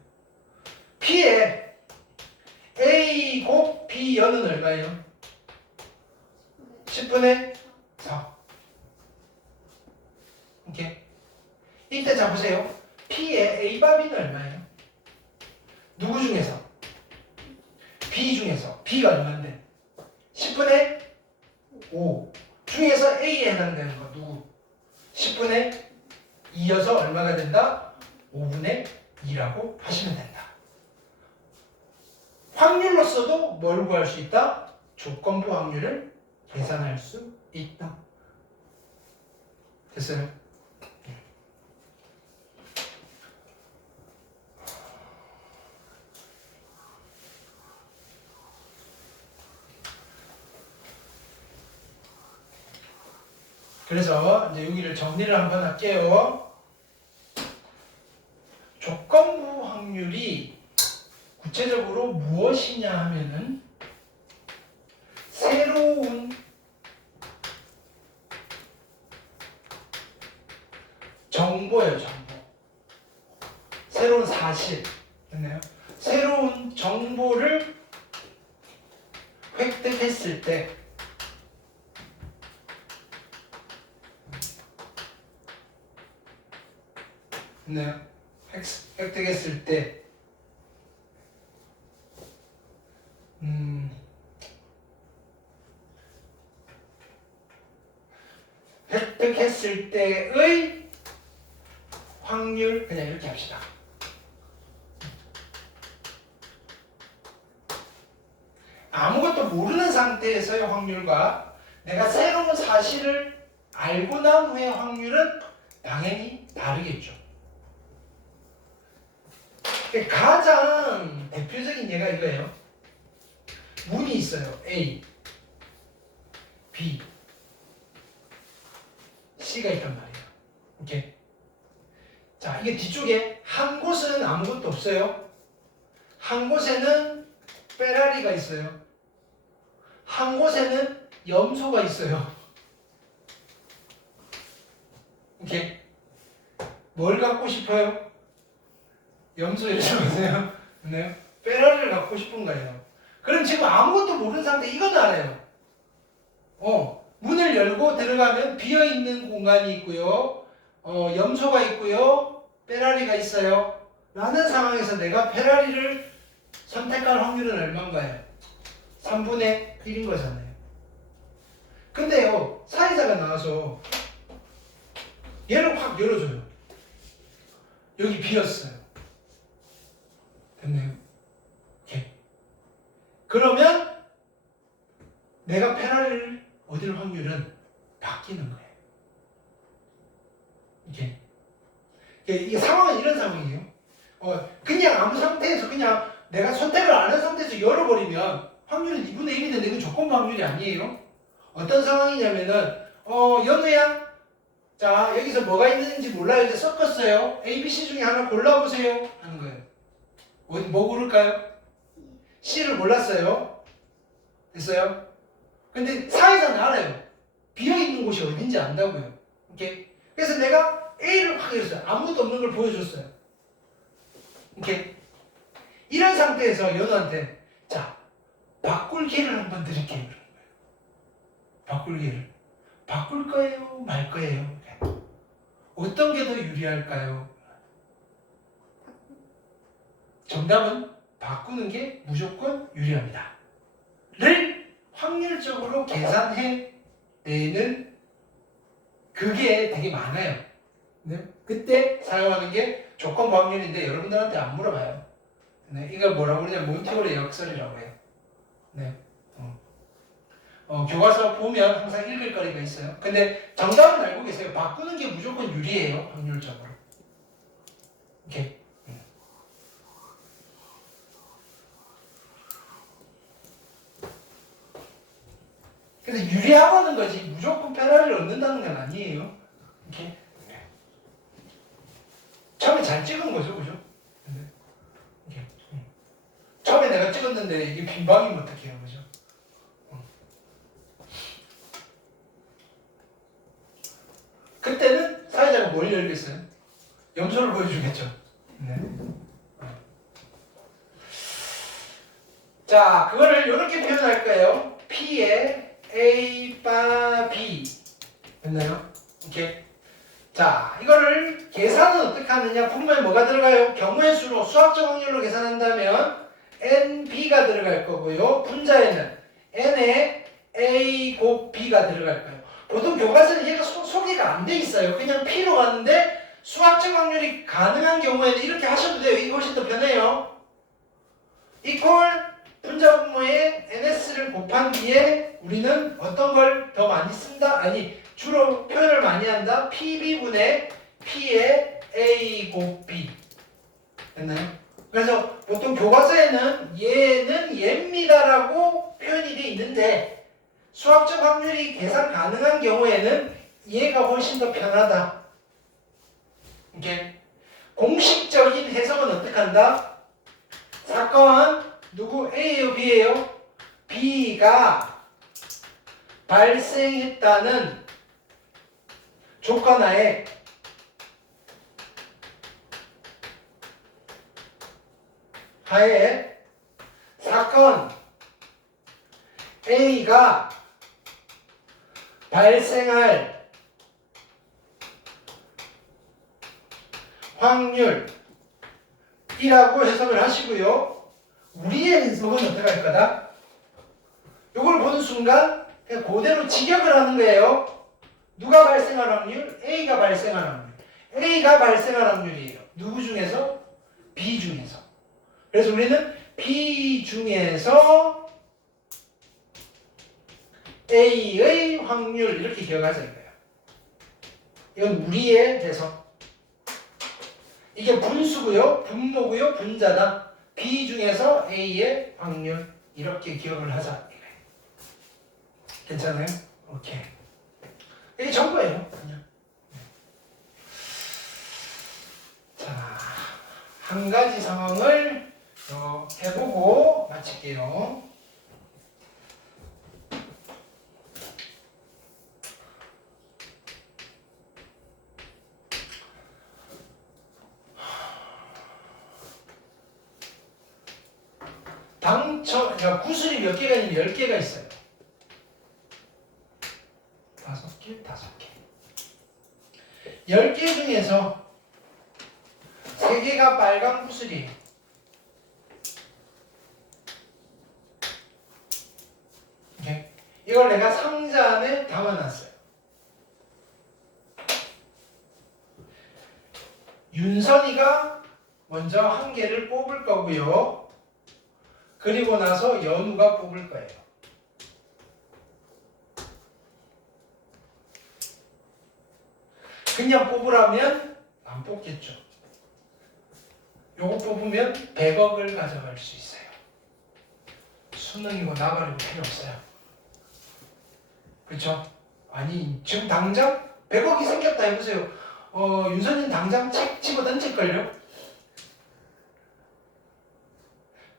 P의 A 곱 B 연은 얼마예요? 10분의 4. 오케이. 이때 자 보세요. P의 A바 B는 얼마예요? 누구 중에서? B 중에서. B가 얼마인데? 10분의 5 중에서 A에 해당되는 거 누구? 10분의 2여서 얼마가 된다? 5분의 2라고 하시면 된다. 확률로서도 뭘 구할 수 있다? 조건부 확률을 계산할 수 있다. 됐어요? 그래서 이제 여기를 정리를 한번 할게요. 조건부 확률이 구체적으로 무엇이냐 하면은 새로운 정보예요, 정보. 새로운 사실. 됐나요? 새로운 정보를 획득했을 때 됐나요? 획득했을 때 획득했을 때의 확률 그냥 이렇게 합시다. 아무것도 모르는 상태에서의 확률과 내가 새로운 사실을 알고 난 후의 확률은 당연히 다르겠죠. 가장 대표적인 예가 이거예요. 문이 있어요. A, B, C가 있단 말이에요. 오케이. 자, 이게 뒤쪽에 한 곳은 아무것도 없어요. 한 곳에는 페라리가 있어요. 한 곳에는 염소가 있어요. 오케이. 뭘 갖고 싶어요? 염소 이러시면서요. 네. 페라리를 갖고 싶은 거예요. 그럼 지금 아무것도 모르는 상태 이건 알아요. 문을 열고 들어가면 비어있는 공간이 있고요. 염소가 있고요. 페라리가 있어요. 라는 상황에서 내가 페라리를 선택할 확률은 얼마인가요? 3분의 1인 거잖아요. 근데요, 사회자가 나와서 얘를 확 열어줘요. 여기 비었어요. 됐네요. 오케이. 그러면 내가 페라리를 얻을 확률은 바뀌는 거예요. 이게 상황은 이런 상황이에요. 그냥 아무 상태에서 그냥 내가 선택을 안 한 상태에서 열어버리면 확률은 2분의 1인데 이건 조건부 확률이 아니에요. 어떤 상황이냐면은 연우야, 자 여기서 뭐가 있는지 몰라요. 이제 섞었어요. A, B, C 중에 하나 골라보세요 하는 거예요. 뭐 고를까요? C를 골랐어요. 됐어요? 근데 사회자는 알아요. 비어있는 곳이 어딘지 안다고요. 오케이? 그래서 내가 A를 확 열었어요. 아무것도 없는 걸 보여줬어요. 오케이? 이런 상태에서 연우한테 자, 바꿀 기회를 한번 드릴게요. 그런 거예요. 바꿀 기회를. 바꿀 거예요? 말 거예요? 어떤 게 더 유리할까요? 정답은 바꾸는 게 무조건 유리합니다. 를 확률적으로 계산해 내는 그게 되게 많아요. 네? 그때 사용하는 게 조건부 확률인데 여러분들한테 안 물어봐요. 네? 이걸 뭐라고 그러냐면 몬티오르의 역설이라고 해요. 네. 교과서 보면 항상 읽을 거리가 있어요. 근데 정답은 알고 계세요. 바꾸는 게 무조건 유리해요. 확률적으로. 오케이. 그래서 유리하다는 거지 무조건 페라리를 얻는다는 건 아니에요. 오케이. 처음에 잘 찍은 거죠, 그죠? 오케이. 처음에 내가 찍었는데 이게 빈방이면 어떡해요, 그죠? 그때는 사회자가 뭘 열겠어요? 염소를 보여주겠죠. 네. 자, 그거를 이렇게 표현할 거예요. P에 A, 바, B. 됐나요? 오케이. 자, 이거를 계산은 어떻게 하느냐? 분모에 뭐가 들어가요? 경우의 수로 수학적 확률로 계산한다면 NB가 들어갈 거고요. 분자에는 N에 A 곱 B가 들어갈 거예요. 보통 교과서는 얘가 소개가 안 돼 있어요. 그냥 P로 가는데 수학적 확률이 가능한 경우에는 이렇게 하셔도 돼요. 이게 훨씬 더 편해요. 이퀄 분자 분모에 NS를 곱한 뒤에 우리는 어떤 걸 더 많이 쓴다? 아니, 주로 표현을 많이 한다. PB분의 P의 A 곱 B. 됐나요? 그래서 보통 교과서에는 얘는 얘입니다라고 표현이 돼 있는데 수학적 확률이 계산 가능한 경우에는 얘가 훨씬 더 편하다. 이렇게 공식적인 해석은 어떻게 한다? 사건 누구 A예요, B예요? B가 발생했다는 조건하에 사건 A가 발생할 확률이라고 해석을 하시고요. 우리의 해석은 어떻게 할 거다? 이걸 보는 순간 그냥 그대로 직역을 하는 거예요. 누가 발생할 확률? A가 발생할 확률. A가 발생할 확률이에요. 누구 중에서? B 중에서. 그래서 우리는 B 중에서 A의 확률 이렇게 기억하자 이거예요. 이건 우리의 해석. 이게 분수고요, 분모고요, 분자다. B 중에서 A의 확률 이렇게 기억을 하자 이거예요. 괜찮아요? 오케이. 이게 전부예요. 그냥. 자, 한 가지 상황을 해보고 마칠게요. 구슬이 몇 개가 있냐면 10개가 있어요. 5개, 5개. 10개 중에서 3개가 빨간 구슬이에요. 오케이? 이걸 내가 상자 안에 담아놨어요. 윤선이가 먼저 한 개를 뽑을 거고요. 그리고 나서 연우가 뽑을 거예요. 그냥 뽑으라면 안 뽑겠죠. 요거 뽑으면 100억을 가져갈 수 있어요. 수능이고 나발이고 필요 없어요. 그렇죠? 아니 지금 당장 100억이 생겼다 해보세요. 윤선이는 당장 책 집어 던질걸요?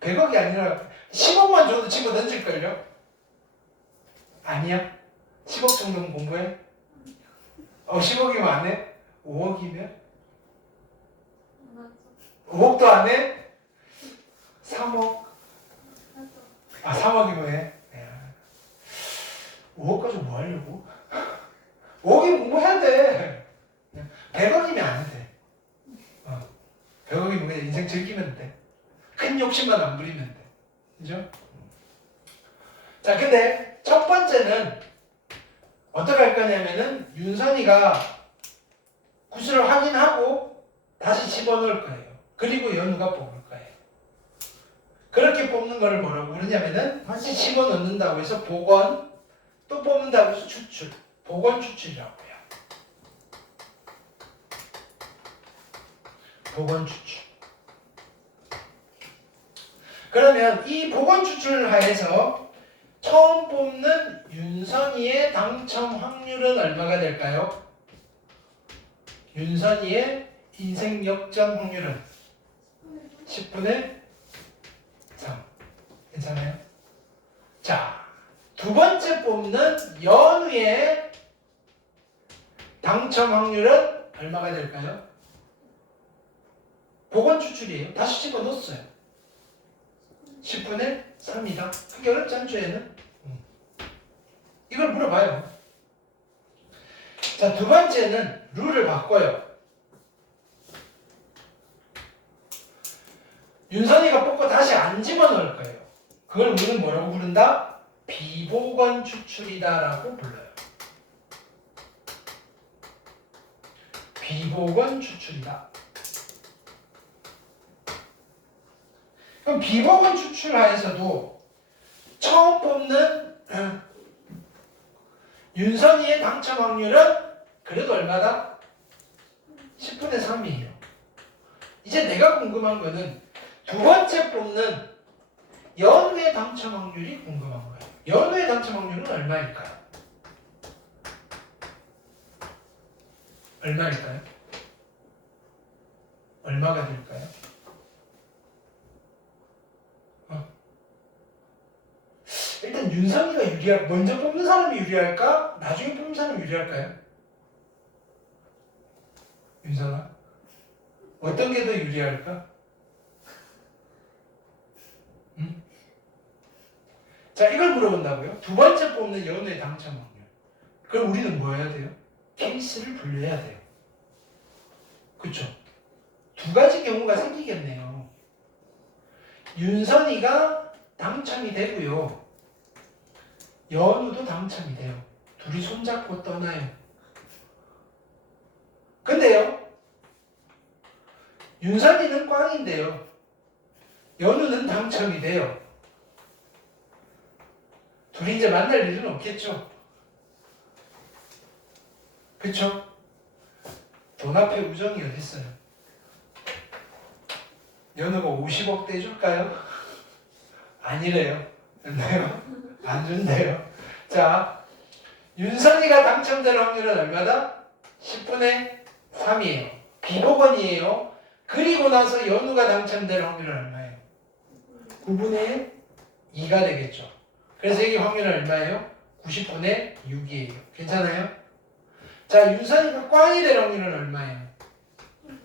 100억이 아니라 10억만 줘도 집어 던질걸요? 아니야? 10억 정도는 공부해? 10억이면 안 해? 5억이면? 5억도 안 해? 3억? 3억이면 해? 5억 가지고 뭐 하려고? 5억이면 공부해야 돼. 100억이면 안 돼. 100억이면 그냥 인생 즐기면 돼. 큰 욕심만 안 부리면 돼. 그죠? 자, 근데 첫 번째는 어떻게 할 거냐면은 윤선이가 구슬을 확인하고 다시 집어넣을 거예요. 그리고 연우가 뽑을 거예요. 그렇게 뽑는 거를 뭐라고 부르냐면은 다시 집어넣는다고 해서 복원, 또 뽑는다고 해서 추출, 복원 추출이라고 해요. 복원 추출. 그러면 이 복원 추출을 하여서 처음 뽑는 윤선이의 당첨 확률은 얼마가 될까요? 윤선이의 인생 역전 확률은 10분의 3. 괜찮아요? 자, 두 번째 뽑는 연우의 당첨 확률은 얼마가 될까요? 복원 추출이에요. 다시 집어넣었어요. 10분의 3이다. 그게 어렵지 않죠, 얘는? 이걸 물어봐요. 자, 두 번째는 룰을 바꿔요. 윤선이가 뽑고 다시 안 집어넣을 거예요. 그걸 우리는 뭐라고 부른다? 비복원 추출이다 라고 불러요. 비복원 추출이다. 그럼 비복원 추출하에서도 처음 뽑는 윤선이의 당첨 확률은 그래도 얼마다? 10분의 3이에요. 이제 내가 궁금한 거는 두 번째 뽑는 연우의 당첨 확률이 궁금한 거예요. 연우의 당첨 확률은 얼마일까요? 얼마일까요? 얼마가 될까요? 일단 윤선이가 먼저 뽑는 사람이 유리할까? 나중에 뽑는 사람이 유리할까요? 윤선아? 어떤 게 더 유리할까? 응? 자, 이걸 물어본다고요? 두 번째 뽑는 연우의 당첨 확률. 그럼 우리는 뭐 해야 돼요? 케이스를 분류해야 돼요. 그쵸? 두 가지 경우가 생기겠네요. 윤선이가 당첨이 되고요. 연우도 당첨이 돼요. 둘이 손잡고 떠나요. 근데요, 윤선이는 꽝인데요. 연우는 당첨이 돼요. 둘이 이제 만날 일은 없겠죠. 그쵸? 돈 앞에 우정이 어딨어요? 연우가 50억 떼줄까요? 아니래요. 됐나요? 안 준대요. 자, 윤선이가 당첨될 확률은 얼마다? 10분의 3이에요. 비복원이에요. 그리고 나서 연우가 당첨될 확률은 얼마예요? 9분의 2가 되겠죠. 그래서 이게 확률은 얼마예요? 90분의 6이에요. 괜찮아요? 자, 윤선이가 꽝이 될 확률은 얼마예요?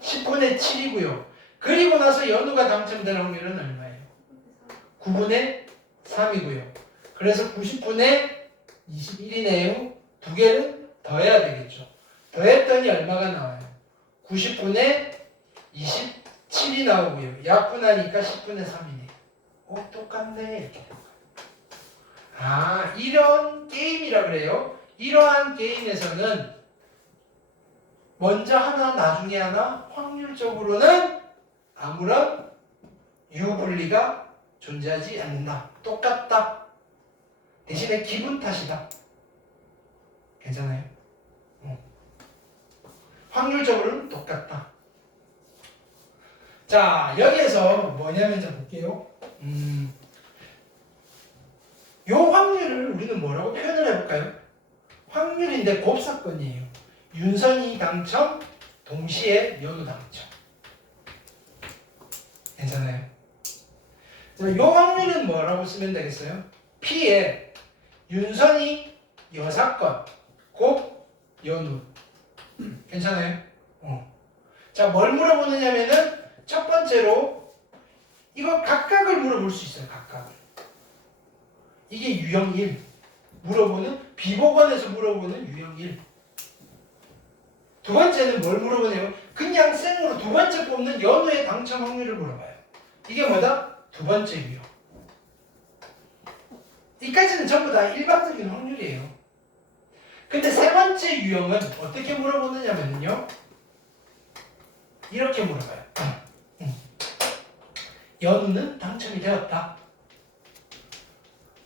10분의 7이고요. 그리고 나서 연우가 당첨될 확률은 얼마예요? 9분의 3이고요. 그래서 90분의 21이네요. 두 개를 더해야 되겠죠. 더했더니 얼마가 나와요? 90분의 27이 나오고요. 약분하니까 10분의 3이네요. 똑같네. 이렇게 된 거예요. 아, 이런 게임이라 그래요. 이러한 게임에서는 먼저 하나, 나중에 하나, 확률적으로는 아무런 유불리가 존재하지 않는다. 똑같다. 대신에 기분 탓이다. 괜찮아요? 확률적으로는 똑같다. 자, 여기에서 뭐냐면 좀 볼게요. 요 확률을 우리는 뭐라고 표현을 해볼까요? 확률인데 곱사건이에요. 윤선이 당첨, 동시에 연우 당첨. 괜찮아요? 자, 요 확률은 뭐라고 쓰면 되겠어요? P에 윤선이 여사건, 곱 연우. 괜찮아요? 자, 뭘 물어보느냐면은 첫 번째로 이거 각각을 물어볼 수 있어요. 각각을. 이게 유형 1. 물어보는 비복원에서 물어보는 유형 1. 두 번째는 뭘 물어보냐면 그냥 생으로 두 번째 뽑는 연우의 당첨 확률을 물어봐요. 이게 뭐다? 두 번째 유형. 이까지는 전부 다 일반적인 확률이에요. 근데 세 번째 유형은 어떻게 물어보느냐면요. 이렇게 물어봐요. 연우는 당첨이 되었다.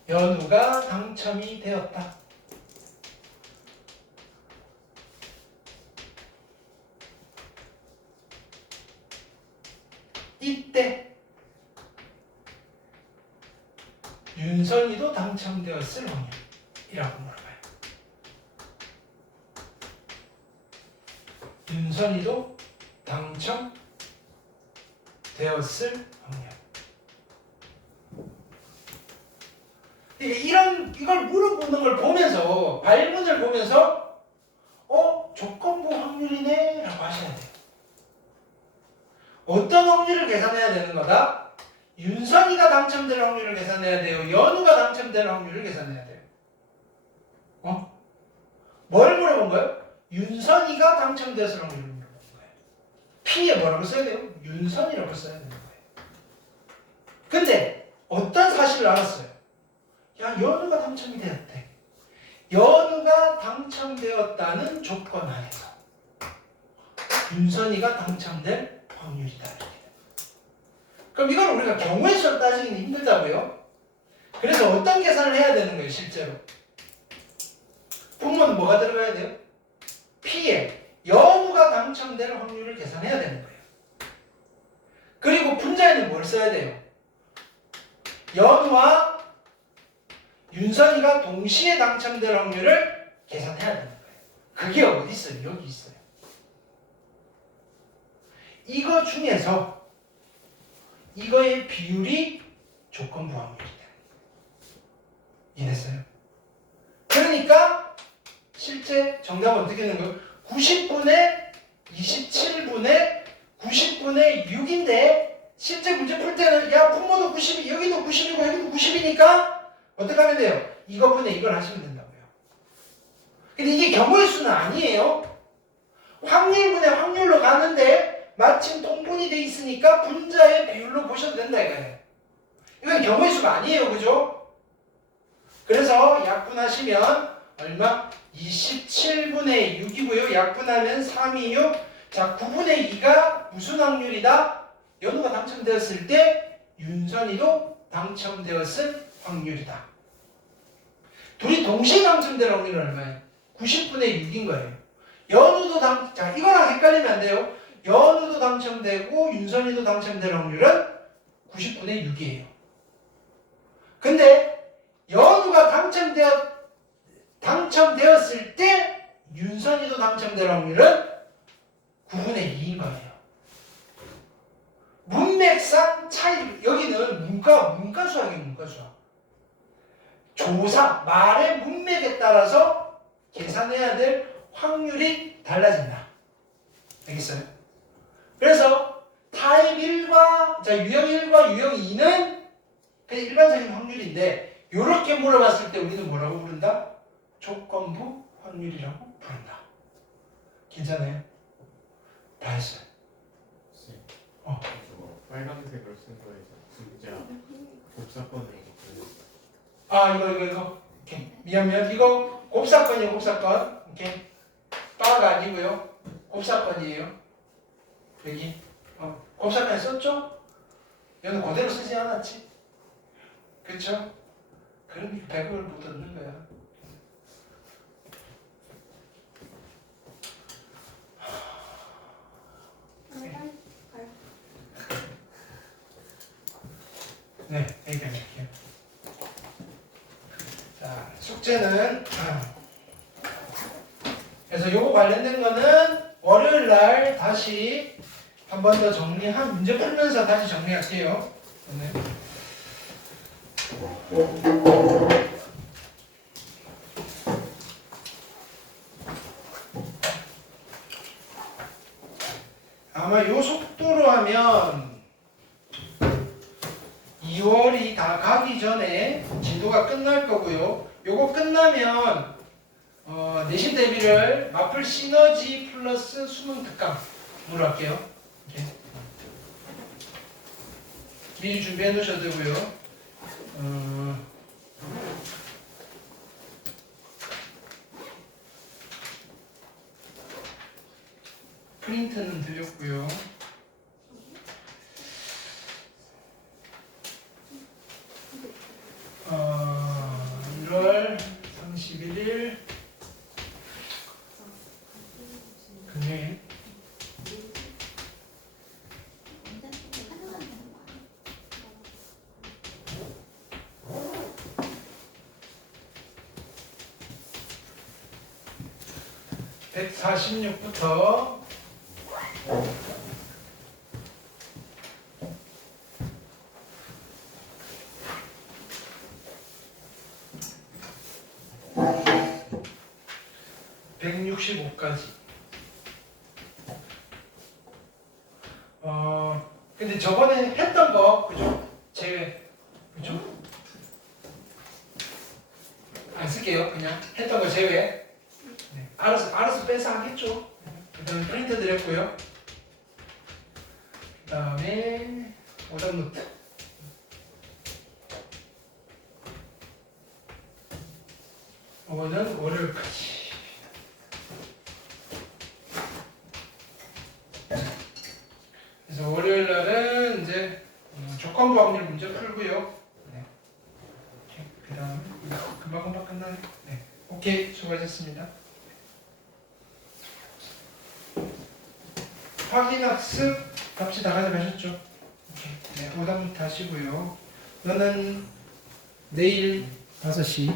연우가 당첨이 되었다. 이때 윤선이도 당첨되었을 확률이라고 물어봐요. 윤선이도 당첨되었을 확률. 이걸 물어보는 걸 보면서 발문을 보면서 조건부 확률이네 라고 하셔야 돼요. 어떤 확률을 계산해야 되는 거다? 윤선이가 당첨될 확률을 계산해야 돼요. 연우가 당첨될 확률을 계산해야 돼요. 뭘 물어본 거예요? 윤선이가 당첨됐을 확률을 물어본 거예요. P에 뭐라고 써야 돼요? 윤선이라고 써야 되는 거예요. 근데 어떤 사실을 알았어요? 야, 연우가 당첨이 되었대. 연우가 당첨되었다는 조건 하에서 윤선이가 당첨될 확률이다. 이렇게. 그럼 이걸 우리가 경우의 수로 따지기는 힘들다고요? 그래서 어떤 계산을 해야 되는 거예요, 실제로? 분모는 뭐가 들어가야 돼요? P에 연우가 당첨될 확률을 계산해야 되는 거예요. 그리고 분자에는 뭘 써야 돼요? 연우와 윤선이가 동시에 당첨될 확률을 계산해야 되는 거예요. 그게 어디 있어요? 여기 있어요. 이거 중에서 이거의 비율이 조건부 확률이다. 이해됐어요? 그러니까 실제 정답은 어떻게 되는 거예요? 90분의 27분의 90분의 6인데 실제 문제 풀 때는 야 분모도 90이 여기도 90이고 여기도 90이니까 어떻게 하면 돼요? 이거분의 이걸 하시면 된다고요. 근데 이게 경우의 수는 아니에요. 확률분의 확률로 가는데 마침 통분이 돼 있으니까 분자의 비율로 보셔도 된다 이거예요. 이건 경우의 수가 아니에요. 그죠? 그래서 약분하시면 얼마? 27분의 6이고요. 약분하면 326. 자, 9분의 2가 무슨 확률이다? 연우가 당첨되었을 때 윤선이도 당첨되었을 확률이다. 둘이 동시에 당첨될 확률은 얼마예요? 90분의 6인 거예요. 연우도 자, 이거랑 헷갈리면 안 돼요. 연우도 당첨되고 윤선이도 당첨될 확률은 90분의 6이에요. 근데 연우가 당첨되었을 때 윤선이도 당첨될 확률은 9분의 2인 거예요. 문맥상 차이, 여기는 문과 수학이에요, 문과 수학. 조사, 말의 문맥에 따라서 계산해야 될 확률이 달라진다. 알겠어요? 그래서 타입 1과, 자, 유형 1과 유형 2는 그냥 일반적인 확률인데, 이렇게 물어봤을 때 우리는 뭐라고 부른다? 조건부 확률이라고 부른다. 괜찮아요? 다 했어요. 저거 빨간색으로 쓴 거에서 진짜 곱사건으로 바꾸는 아, 이거. 오케이. 미안. 이거 곱사건이에요, 곱사건. 오케이. 빠가 아니고요. 곱사건이에요. 여기. 곱사건 썼죠? 여기는 그대로 쓰지 않았지? 그쵸? 그러니까 100을 못 얻는 거야. 네, 여기까지 할게요. 자, 숙제는 그래서 요거 관련된 거는 월요일 날 다시 한 번 더 정리한 문제 풀면서 다시 정리할게요. 네. 아마 요 속도로 하면 2월이 다 가기 전에 진도가 끝날 거고요. 요거 끝나면 내신 대비를 마플 시너지 플러스 수능 특강으로 할게요. 이렇게. 미리 준비해 놓으셔도 되고요. 프린트는 드렸고요. 어, 1월 31일 금요일 146부터 165까지. 근데 저번에 했던 거, 그죠? 그죠? 안 쓸게요. 그냥 했던 거 제외. 네. 알아서 빼서 하겠죠. 그 다음에 프린트 드렸고요. 그 다음에 오답 노트. 이거는 월요일까지. 그래서 월요일 날은 이제 조건부 확률 문제 풀고요. 네. 그 다음에 금방 끝나네. 네. 오케이, 수고하셨습니다. 확인학습 값이 다 가져가셨죠? 오케이. 네, 오답부터 하시고요. 너는 내일 5시